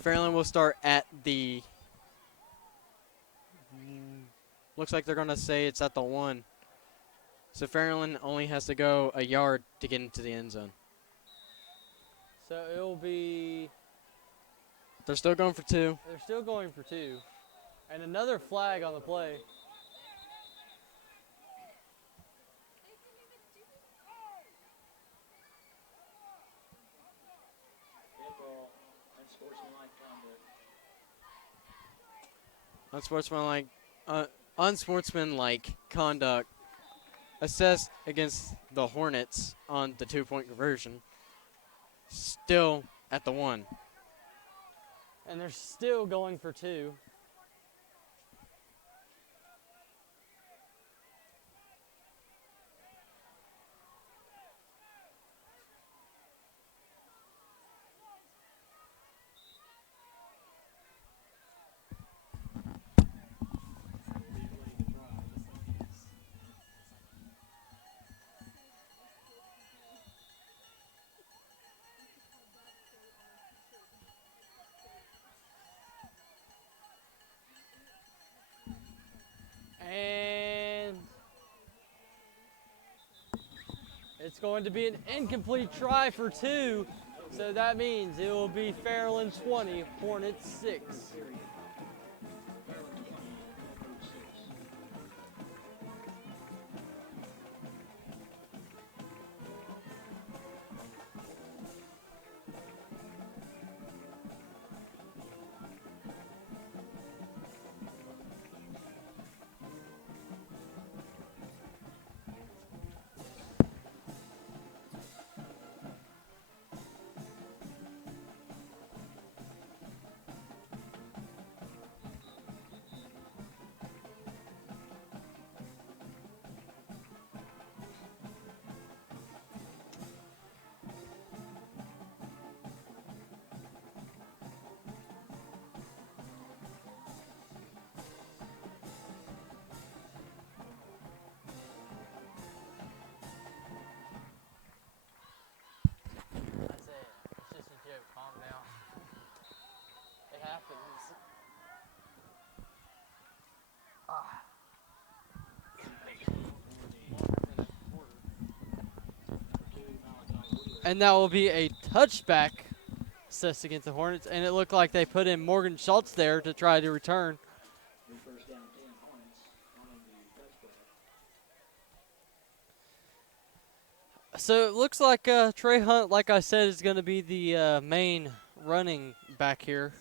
Fairland will start at the... Looks like they're going to say it's at the 1. So Fairland only has to go a yard to get into the end zone. So it'll be... They're still going for 2. They're still going for 2. And another flag on the play. Dead ball, unsportsmanlike conduct. Unsportsmanlike conduct assessed against the Hornets on the 2-point conversion. Still at the 1. And they're still going for 2. It's going to be an incomplete try for 2. So that means it will be Fairland 20, Hornets 6. That's it. It's just a joke. Calm down. It happens. And that will be a touchback assessed against the Hornets. And it looked like they put in Morgan Schultz there to try to return. Your first down 10 Hornets on the touchback. So it looks like Trey Hunt, like I said, is going to be the main running back here.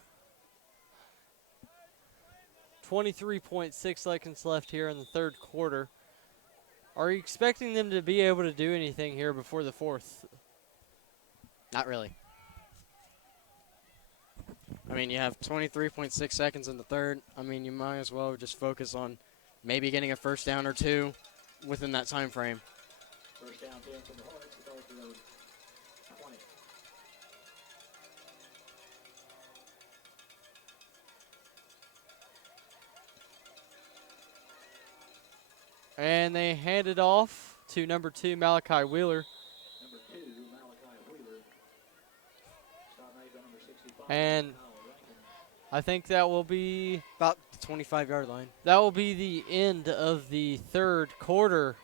23.6 seconds left here in the third quarter. Are you expecting them to be able to do anything here before the fourth? Not really. I mean, you have 23.6 seconds in the third. I mean, you might as well just focus on maybe getting a first down or 2 within that time frame. First down 10 for the Hornets. The Dolphins road 20. And they hand it off to number 2, Malachi Wheeler. Number 2, Malachi Wheeler. Stop made by number 65. And Kyle Rankin. I think that will be About the 25-yard line. the end of the third quarter,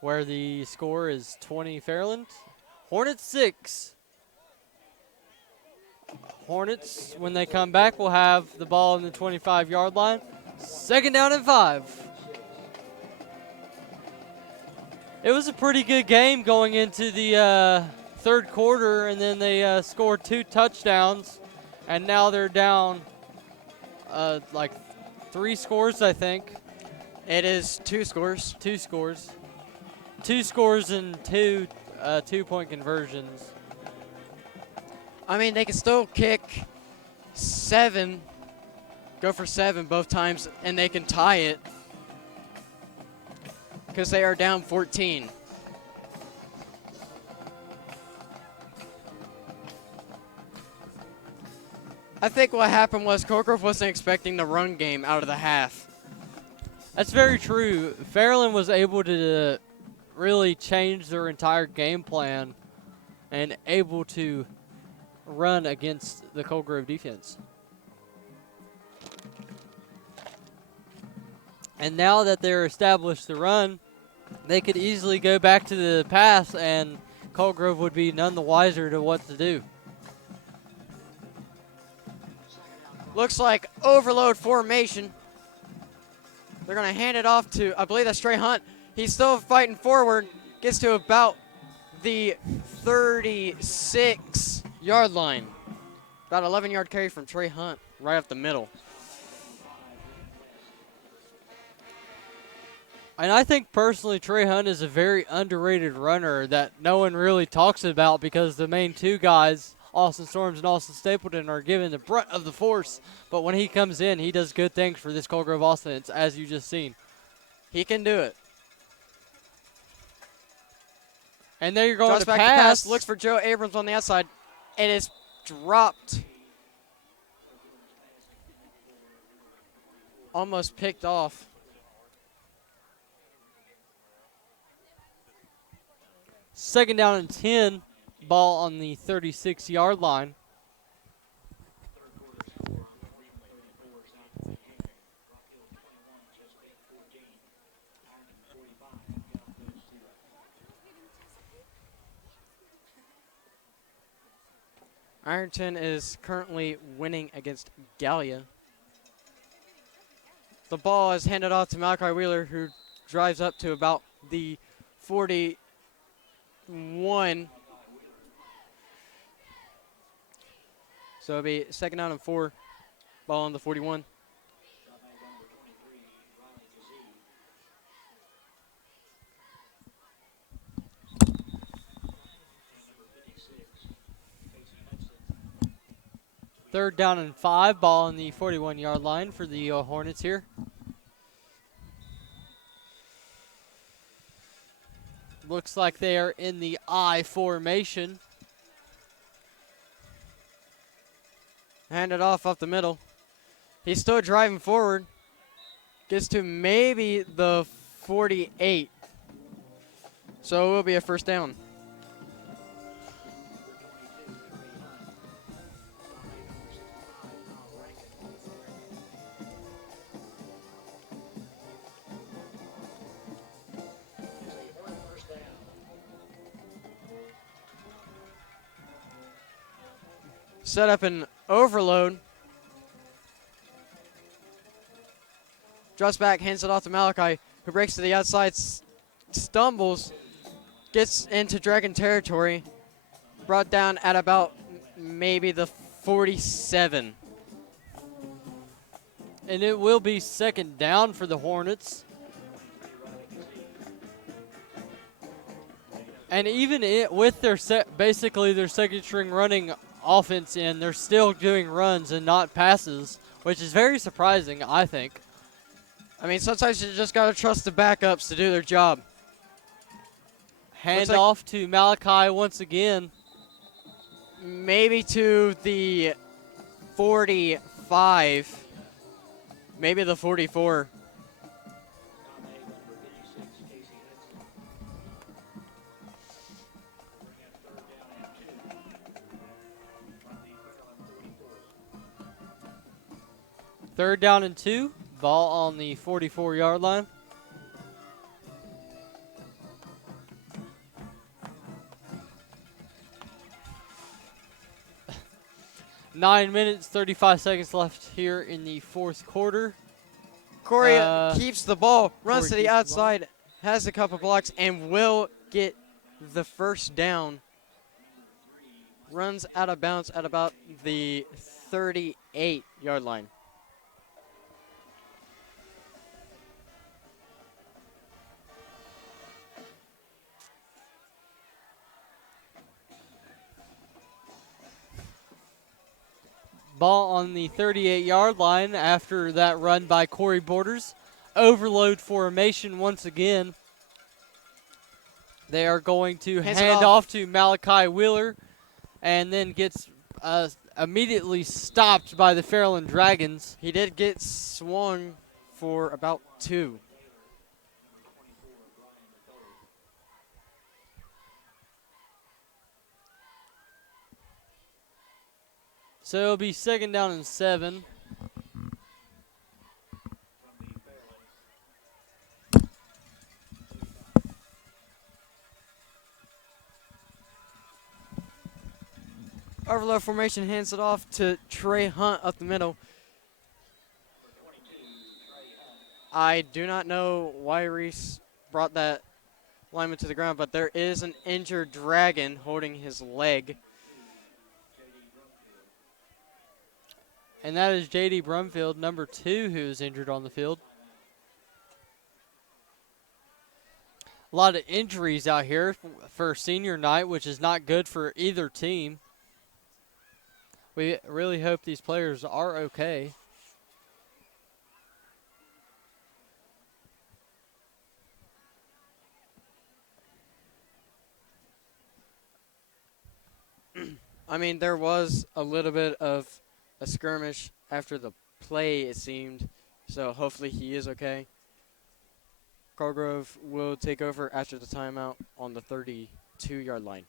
where the score is 20 Fairland. Hornets 6. Hornets, when they come back, will have the ball in the 25-yard line. Second down and 5. It was a pretty good game going into the third quarter, and then they scored 2 touchdowns, and now they're down like 3 scores, I think. It is 2 scores. 2 scores. 2 scores and 2 2-point conversions. I mean, they can still kick 7, go for 7 both times, and they can tie it because they are down 14. I think what happened was Colgrove wasn't expecting the run game out of the half. That's very true. Fairland was able to really change their entire game plan and able to run against the Colgrove defense. And now that they're established the run, they could easily go back to the pass, and Colgrove would be none the wiser to what to do. Looks like overload formation. They're going to hand it off to, I believe that's Trey Hunt. He's still fighting forward. Gets to about the 36-yard line. About 11-yard carry from Trey Hunt right up the middle. And I think personally Trey Hunt is a very underrated runner that no one really talks about because the main 2 guys, Austin Storms and Austin Stapleton, are given the brunt of the force. But when he comes in, he does good things for this Colgrove offense, as you just seen. He can do it. And there you're going Drops to back to pass. pass. Looks for Joe Abrams on the outside. It is dropped. Almost picked off. Second down and 10. Ball on the 36-yard line. Ironton is currently winning against Gallia. The ball is handed off to Malachi Wheeler, who drives up to about the 41. So it'll be second down and 4. Ball on the 41. Third down and 5. Ball on the 41-yard line for the Hornets here. Looks like they are in the I formation. Handed off up the middle. He's still driving forward. Gets to maybe the 48. So it will be a first down. Set up an overload. Drops back, hands it off to Malachi, who breaks to the outside, stumbles, gets into Dragon territory. Brought down at about maybe the 47. And it will be second down for the Hornets. And even with their basically their second string running offense in, they're still doing runs and not passes, which is very surprising, I think. I mean, sometimes you just got to trust the backups to do their job. Hand off to Malachi once again. Maybe to the 45, maybe the 44. Third down and 2. Ball on the 44-yard line. Nine minutes, 35 seconds left here in the fourth quarter. Corey keeps the ball, runs Corey to the keeps the outside, has a couple blocks, and will get the first down. Runs out of bounds at about the 38-yard line. Ball on the 38-yard line after that run by Corey Borders. Overload formation once again. They are going to hand off to Malachi Wheeler, and then gets immediately stopped by the Fairland Dragons. He did get swung for about 2. So it'll be second down and 7. Overload formation, hands it off to Trey Hunt up the middle. I do not know why Reese brought that lineman to the ground, but there is an injured Dragon holding his leg. And that is J.D. Brumfield, number 2, who is injured on the field. A lot of injuries out here for senior night, which is not good for either team. We really hope these players are okay. I mean, there was a little bit of a skirmish after the play, it seemed. So hopefully he is okay. Cargrove will take over after the timeout on the 32-yard line.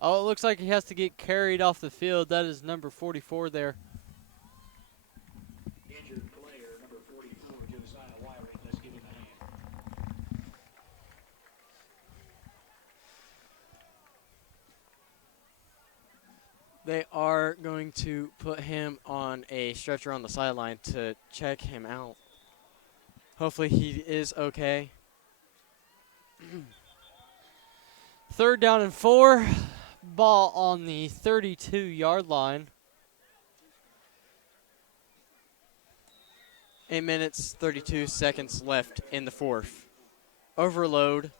Oh, it looks like he has to get carried off the field. That is number 44 there. Injured player, number 44, Josiah Wyrick. Let's give him a hand. They are going to put him on a stretcher on the sideline to check him out. Hopefully he is okay. 3rd down and 4. Ball on the 32-yard line. 8 minutes, 32 seconds left in the fourth. Overload.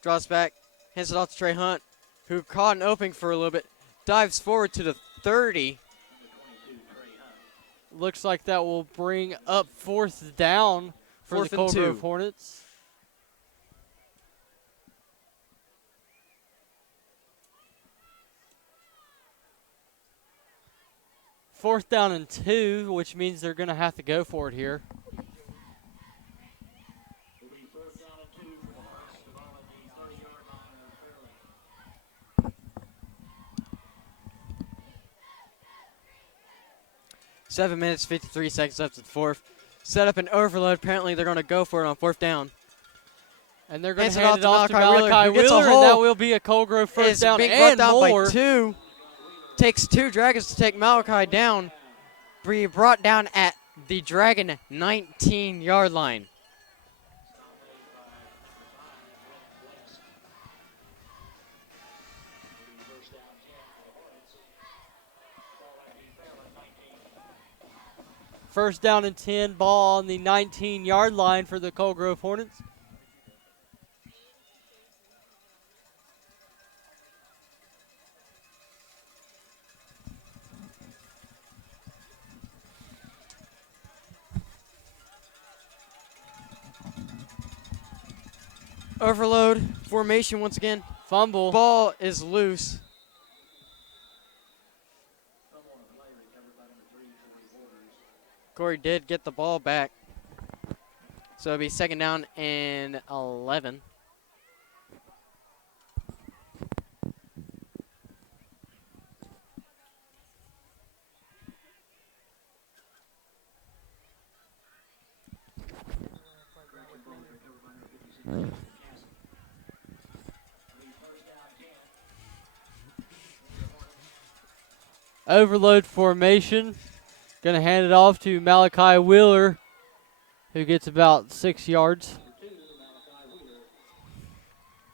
Draws back, hands it off to Trey Hunt, who caught an opening for a little bit. Dives forward to the 30. Looks like that will bring up 4th down for Fourth the and Cold 2. Grove Hornets. 4th down and 2, which means they're going to have to go for it here. It'll be 4th down and 2 for the Hornets. The ball at the 30-yard line of Fairley. 7 minutes, 53 seconds left in the fourth. Set up an overload. Apparently they're going to go for it on 4th down. And they're going Hands to it hand it off to Malachi Malachi who gets a Wheeler, and hole. that will be a Cold Grove first Is down being brought and down more. by 2. Takes 2 Dragons to take Malachi down. Be brought down at the Dragon 19-yard line. First down 10 for the Hornets. Ball at the Fairley 19. First down and 10, ball on the 19-yard line for the Cold Grove Hornets. Overload formation once again. Fumble. Ball is loose. Corey did get the ball back. So it'll be 2nd down and 11. Overload formation. Going to hand it off to Malachi Wheeler, who gets about 6 yards.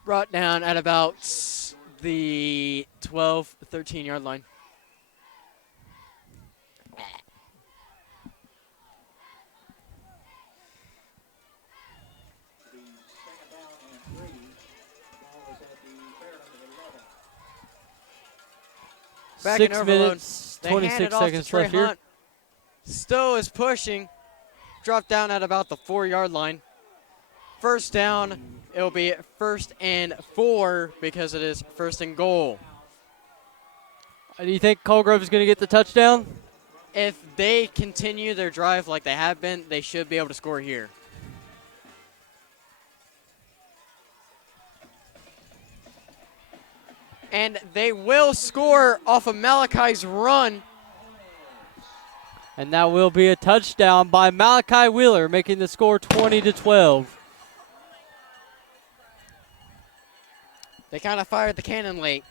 Brought down at about the 12, 13-yard line. Second down and 3. Ball is at the Fairley 11. Back 6 in overload. minutes, They hand 26 it off to seconds Trey left here. Hunt. Still is pushing. Dropped down at about the 4-yard line. First down. It'll be 1st and 4 because it is 1st and goal. Do you think Cold Grove is going to get the touchdown? If they continue their drive like they have been, they should be able to score here. And they will score off of Malachi's run. And that will be a touchdown by Malachi Wheeler, making the score 20-12. They kind of fired the cannon late.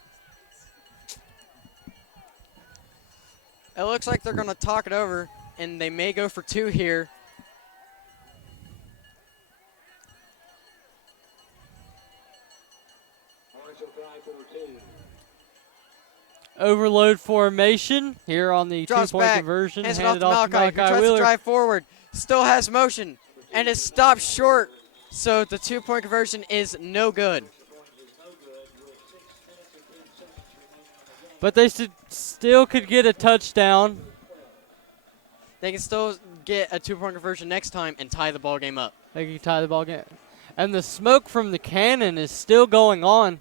It looks like they're going to talk it over, and they may go for 2 here. Hornets will try for 2. Overload formation here on the Draws two-point back, conversion. hands it Handed off to Malachi, who tries to Wheeler. drive forward. Still has motion, and is stopped short. So the 2-point conversion is no good. But they still could get a touchdown. They can still get a 2-point conversion next time and tie the ball game up. They can tie the ball game. And the smoke from the cannon is still going on.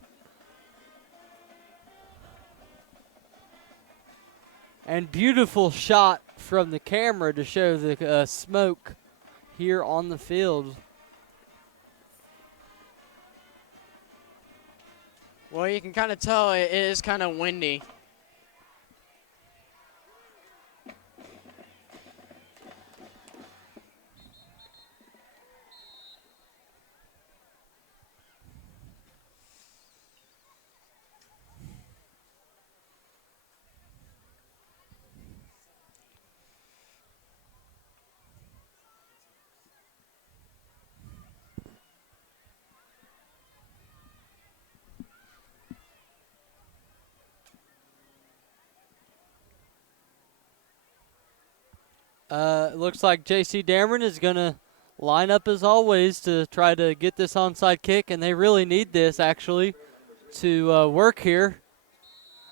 And beautiful shot from the camera to show the smoke here on the field. Well, Well, you can kind of tell it is kind of windy. Looks like J.C. Dameron is going to line up as always to try to get this onside kick, and they really need this, actually, to work here.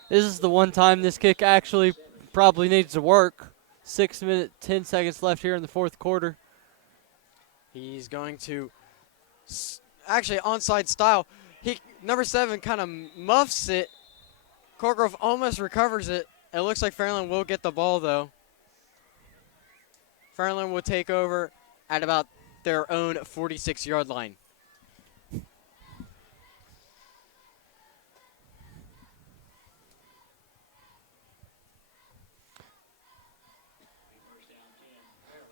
This is the one time this kick actually probably needs to work. 6 minutes, 10 seconds left here in the fourth quarter. He's going to actually onside style. Number 7 kind of muffs it. Colgrove almost recovers it. It looks like Fairland will get the ball, though. Fairland will take over at about their own 46-yard line.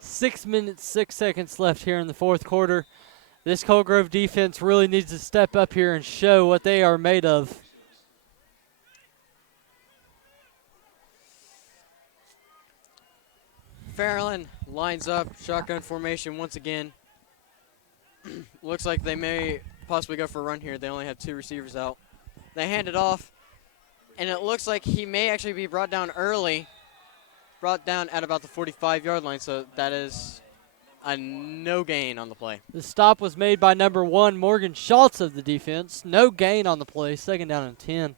Six minutes, 6 seconds left here in the fourth quarter. This Colgrove defense really needs to step up here and show what they are made of. Fairland lines up, shotgun formation once again. Looks like they may possibly go for a run here. They only have 2 receivers out. They hand it off, and it looks like he may actually be brought down early. Brought down at about the 45-yard line, so that is a no gain on the play. The stop was made by number 1, Morgan Schultz of the defense. No gain on the play, 2nd down and 10.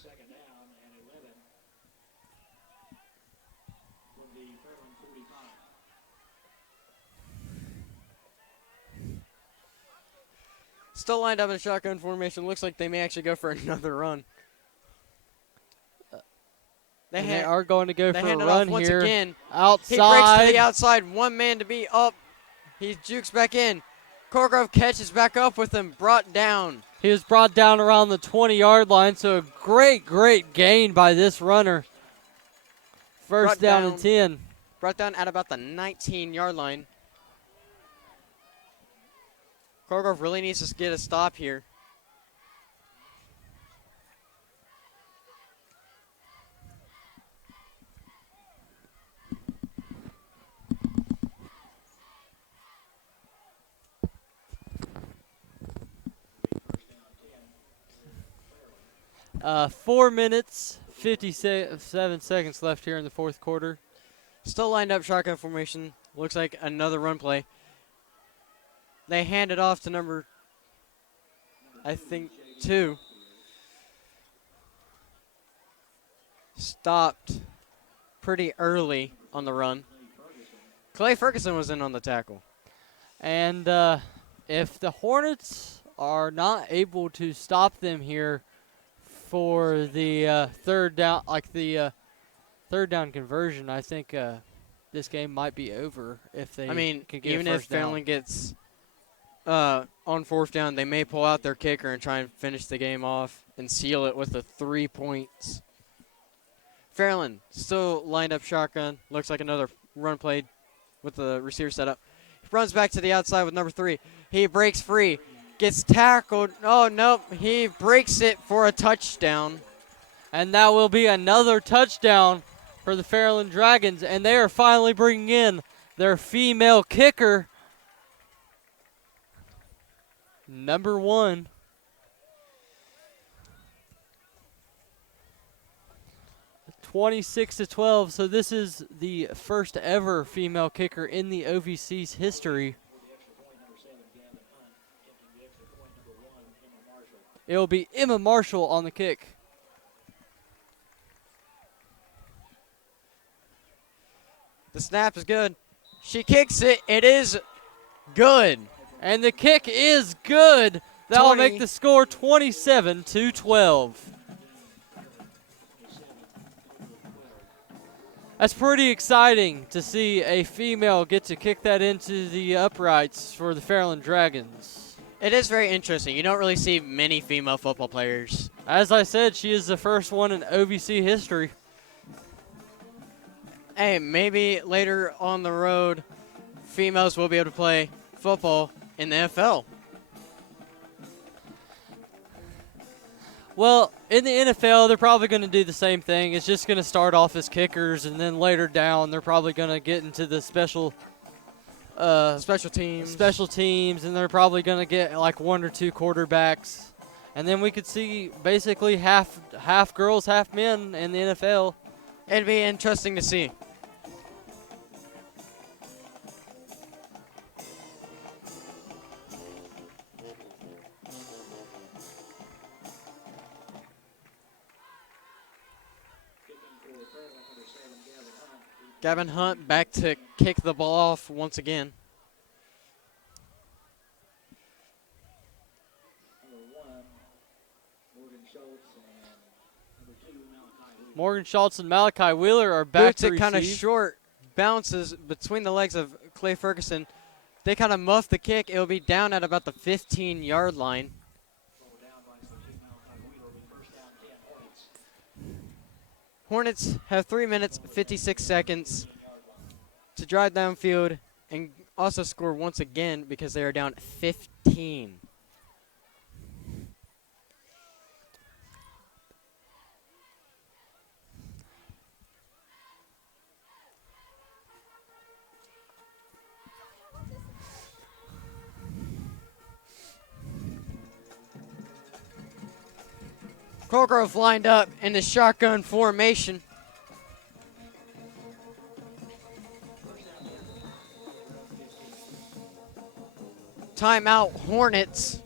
Second down and 11 from the Fairland 45. Still lined up in shotgun formation. Looks like they may actually go for another run. They are going to go for a hand it run off once here. again. Outside. He breaks to the outside. 1 man to be up. He jukes back in. Colgrove catches back up with him. Brought down. He was brought down around the 20-yard line, so a great gain by this runner. First down and 10. Brought down at about the 19-yard line. Colgrove really needs to get a stop here. Uh, 4 minutes, 57 seconds left here in the fourth quarter. Still lined up shotgun formation. Looks like another run play. They hand it off to number, I think, 2. Stopped pretty early on the run. Clay Ferguson was in on the tackle. And if the Hornets are not able to stop them here for the third down, third down conversion, I think this game might be over if they can get even a if first down. Fairland gets on 4th down, they may pull out their kicker and try and finish the game off and seal it with the 3 points. Fairland still lined up shotgun. Looks like another run played with the receiver set up. He runs back to the outside with number 3. He breaks free. Gets tackled. Oh, nope. He breaks it for a touchdown. And that will be another touchdown for the Fairland Dragons. And they are finally bringing in their female kicker, number 1. 26-12. So this is the first ever female kicker in the OVC's history. It will be Emma Marshall on the kick. The snap is good. She kicks it. It is good. And the kick is good. That will 20. make the score 27-12. That's pretty exciting to see a female get to kick that into the uprights for the Fairland Dragons. It is very interesting. You don't really see many female football players. As I said, she is the first one in OVC history. Hey, maybe later on the road, females will be able to play football in the NFL. Well, in the NFL, they're probably going to do the same thing. It's just going to start off as kickers, and then later down, they're probably going to get into the special teams, and they're probably going to get like 1 or 2 quarterbacks. And then we could see basically half girls, half men in the NFL. It'd be interesting to see. Gavin Hunt back to kick the ball off once again. Morgan Schultz and Malachi Wheeler are back Boots to it kind of receive. short, bounces between the legs of Clay Ferguson. They kind of muff the kick. It'll be down at about the 15-yard line. Hornets have 3 minutes, 56 seconds to drive downfield and also score once again because they are down 15. Colgrove lined up in the shotgun formation. Timeout, Hornets.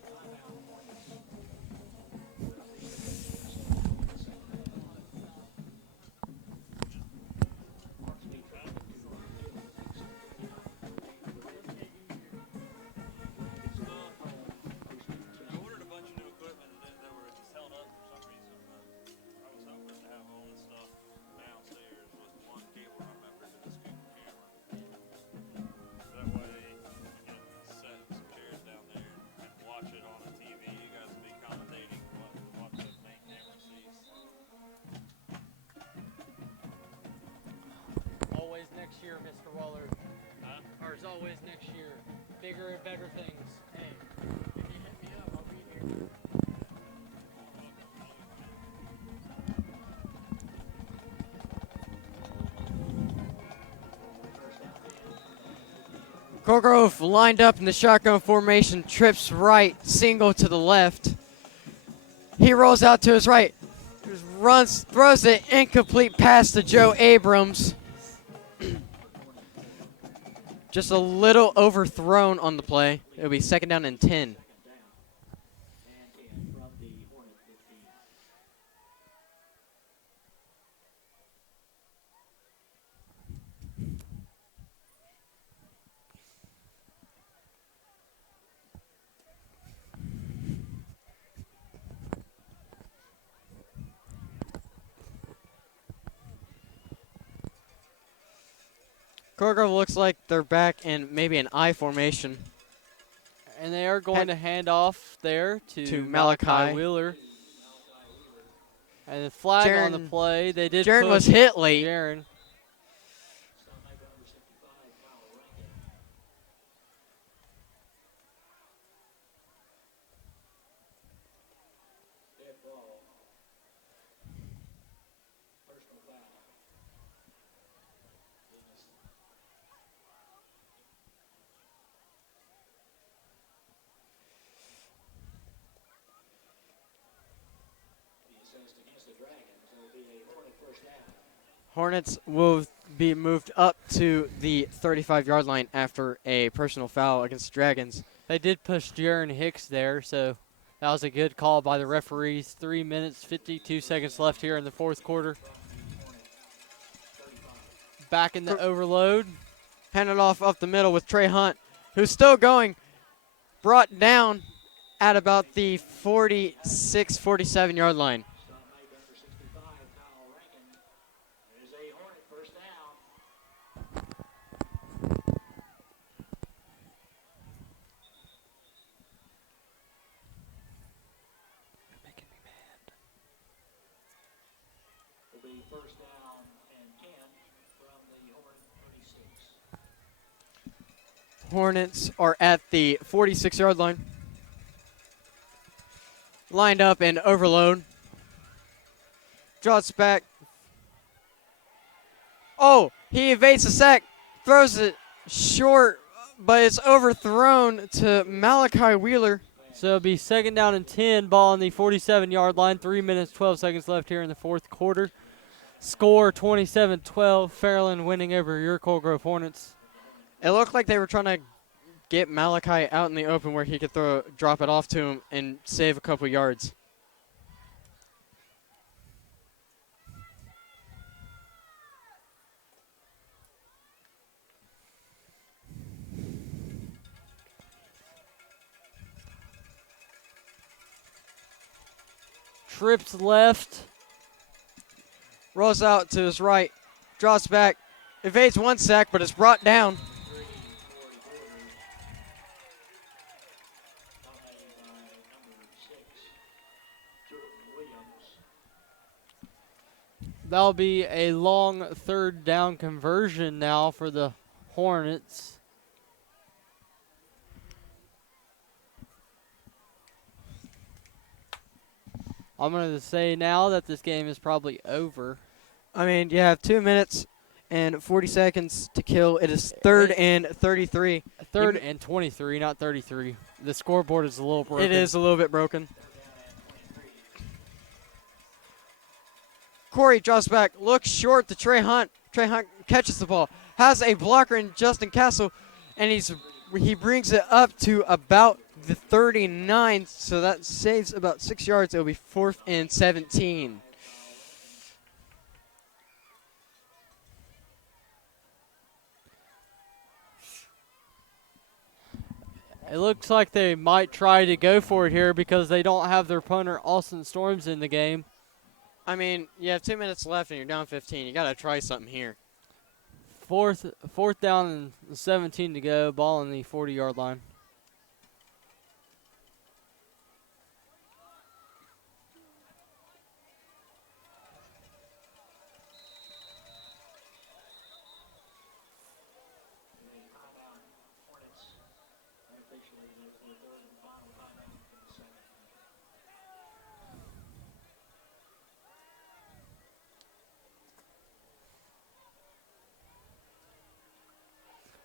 Always next year, Mr. Waller. Ours always next year. Bigger and better things. Hey, if you hit me up, I'll be here. Colgrove lined up in the shotgun formation, trips right, single to the left. He rolls out to his right, runs, throws it incomplete pass to Joe Abrams. Just a little overthrown on the play. It'll be 2nd down and 10. Colgrove looks like they're back in maybe an I formation. And they are going to hand off there to Malachi. Malachi Wheeler. And the flag on the Jaren- play. They did Jaren push was hit late. Jaren. Hornets will be moved up to the 35-yard line after a personal foul against the Dragons. They did push Jaren Hicks there, so that was a good call by the referees. 3 minutes, 52 seconds left here in the fourth quarter. Back in the overload. Handed off up the middle with Trey Hunt, who's still going. Brought down at about the 46, 47-yard line. first down and 10 from the Horn 36. Hornets are at the 46-yard line. Lined up in overload. Draws back. Oh, he evades the sack. Throws it short, but it's overthrown to Malachi Wheeler. So it'll be 2nd down and 10, ball on the 47-yard line. 3 minutes, 12 seconds left here in the fourth quarter. Score 27-12, Fairland winning over your Cold Grove Hornets. It looked like they were trying to get Malachi out in the open where he could drop it off to him and save a couple yards. Trips left. Rolls out to his right, draws back, evades one sack, but is brought down. That'll be a long 3rd down conversion now for the Hornets. I'm going to say now that this game is probably over. I mean, you have 2 minutes and 40 seconds to kill. It is 3rd and 33. 3rd and 23, not 33. The scoreboard is a little broken. It is a little bit broken. Corey draws back, looks short to Trey Hunt. Trey Hunt catches the ball, has a blocker in Justin Castle, and he brings it up to about the 39, so that saves about 6 yards. It'll be 4th and 17. It looks like they might try to go for it here because they don't have their punter, Austin Storms, in the game. I mean, you have 2 minutes left and you're down 15. You got to try something here. Fourth down and 17 to go. Ball on the 40-yard line.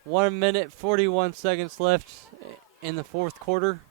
One minute, 41 seconds left in the fourth quarter.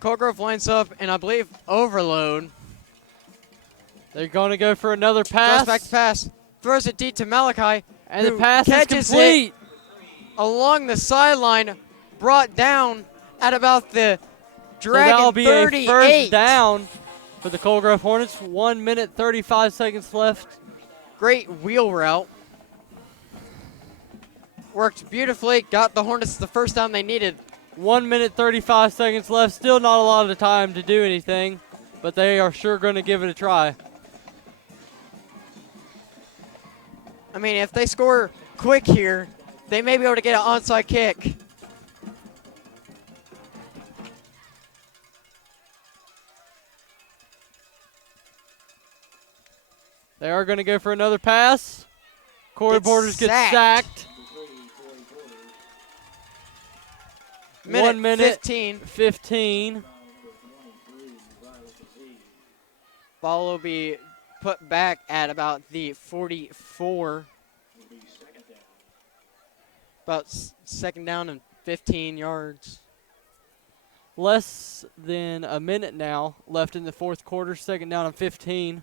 Colgrove lines up, and I believe overload. They're going to go for another Throws pass. back to pass. Throws it deep to Malachi. And the who pass is catches complete. it along the sideline, brought down at about the So Dragon that'll be 38. a first down for the Cold Grove Hornets. 1 minute, 35 seconds left. Great wheel route. Worked beautifully. Got the Hornets the first down they needed. 1 minute, 35 seconds left. Still not a lot of time to do anything, but they are sure going to give it a try. I mean, if they score quick here, they may be able to get an onside kick. They are going to go for another pass. Corey Gets Borders gets sacked. sacked. Minute 1 minute, 15. 15. Ball will be put back at about the 44. About second down and 15 yards. less than a minute now left in the fourth quarter. Second down and 15.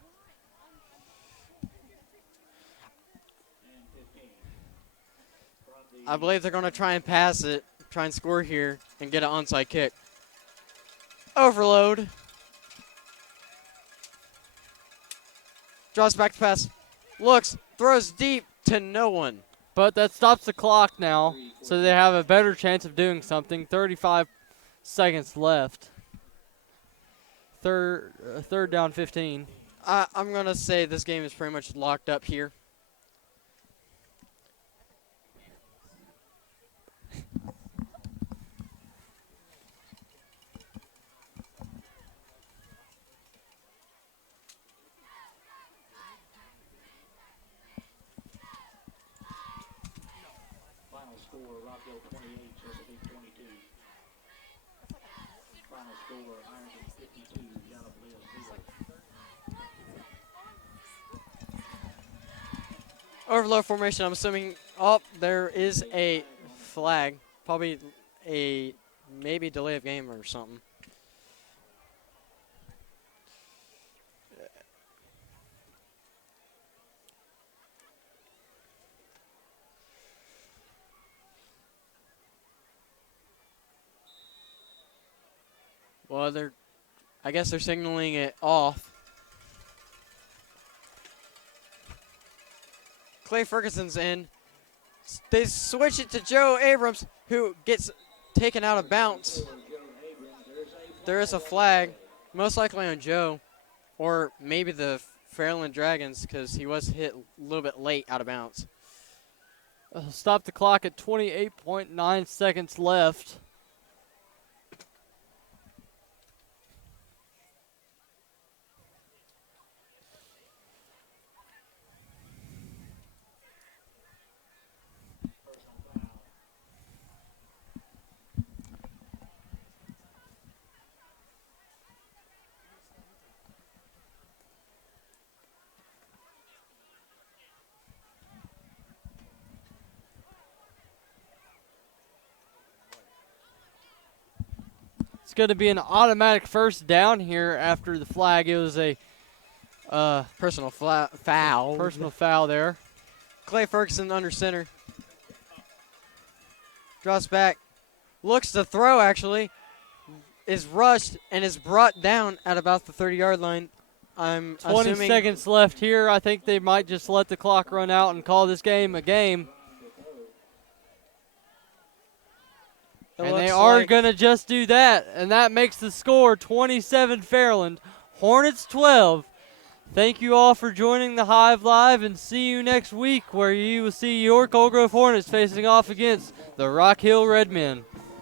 I believe they're going to try and pass it, try and score here, and get an onside kick. Overload. Draws back to pass. Looks, throws deep to no one. But that stops the clock now, so they have a better chance of doing something. 35 seconds left. Third down 15. I'm going to say this game is pretty much locked up here. Final score, Rockville 28, Chesapeake 22. Final score, Ironton 52, Gallup-Lewis 0. Overload formation, I'm assuming. Oh, there is a flag. Probably a maybe delay of game or something. Well, I guess they're signaling it off. Clay Ferguson's in. They switch it to Joe Abrams, who gets taken out of bounds. There is a flag, most likely on Joe, or maybe the Fairland Dragons, because he was hit a little bit late out of bounds. Stop the clock at 28.9 seconds left. It's going to be an automatic first down here after the flag. It was a Personal foul. personal foul there. Clay Ferguson under center. Drops back. Looks to throw, actually. Is rushed and is brought down at about the 30-yard line. I'm 20 assuming seconds left here. I think they might just let the clock run out and call this game a game. it And they looks are like- going to just do that. And that makes the score 27 Fairland, Hornets 12. Thank you all for joining the Hive Live, and see you next week where you will see your Cold Grove Hornets facing off against the Rock Hill Red Men.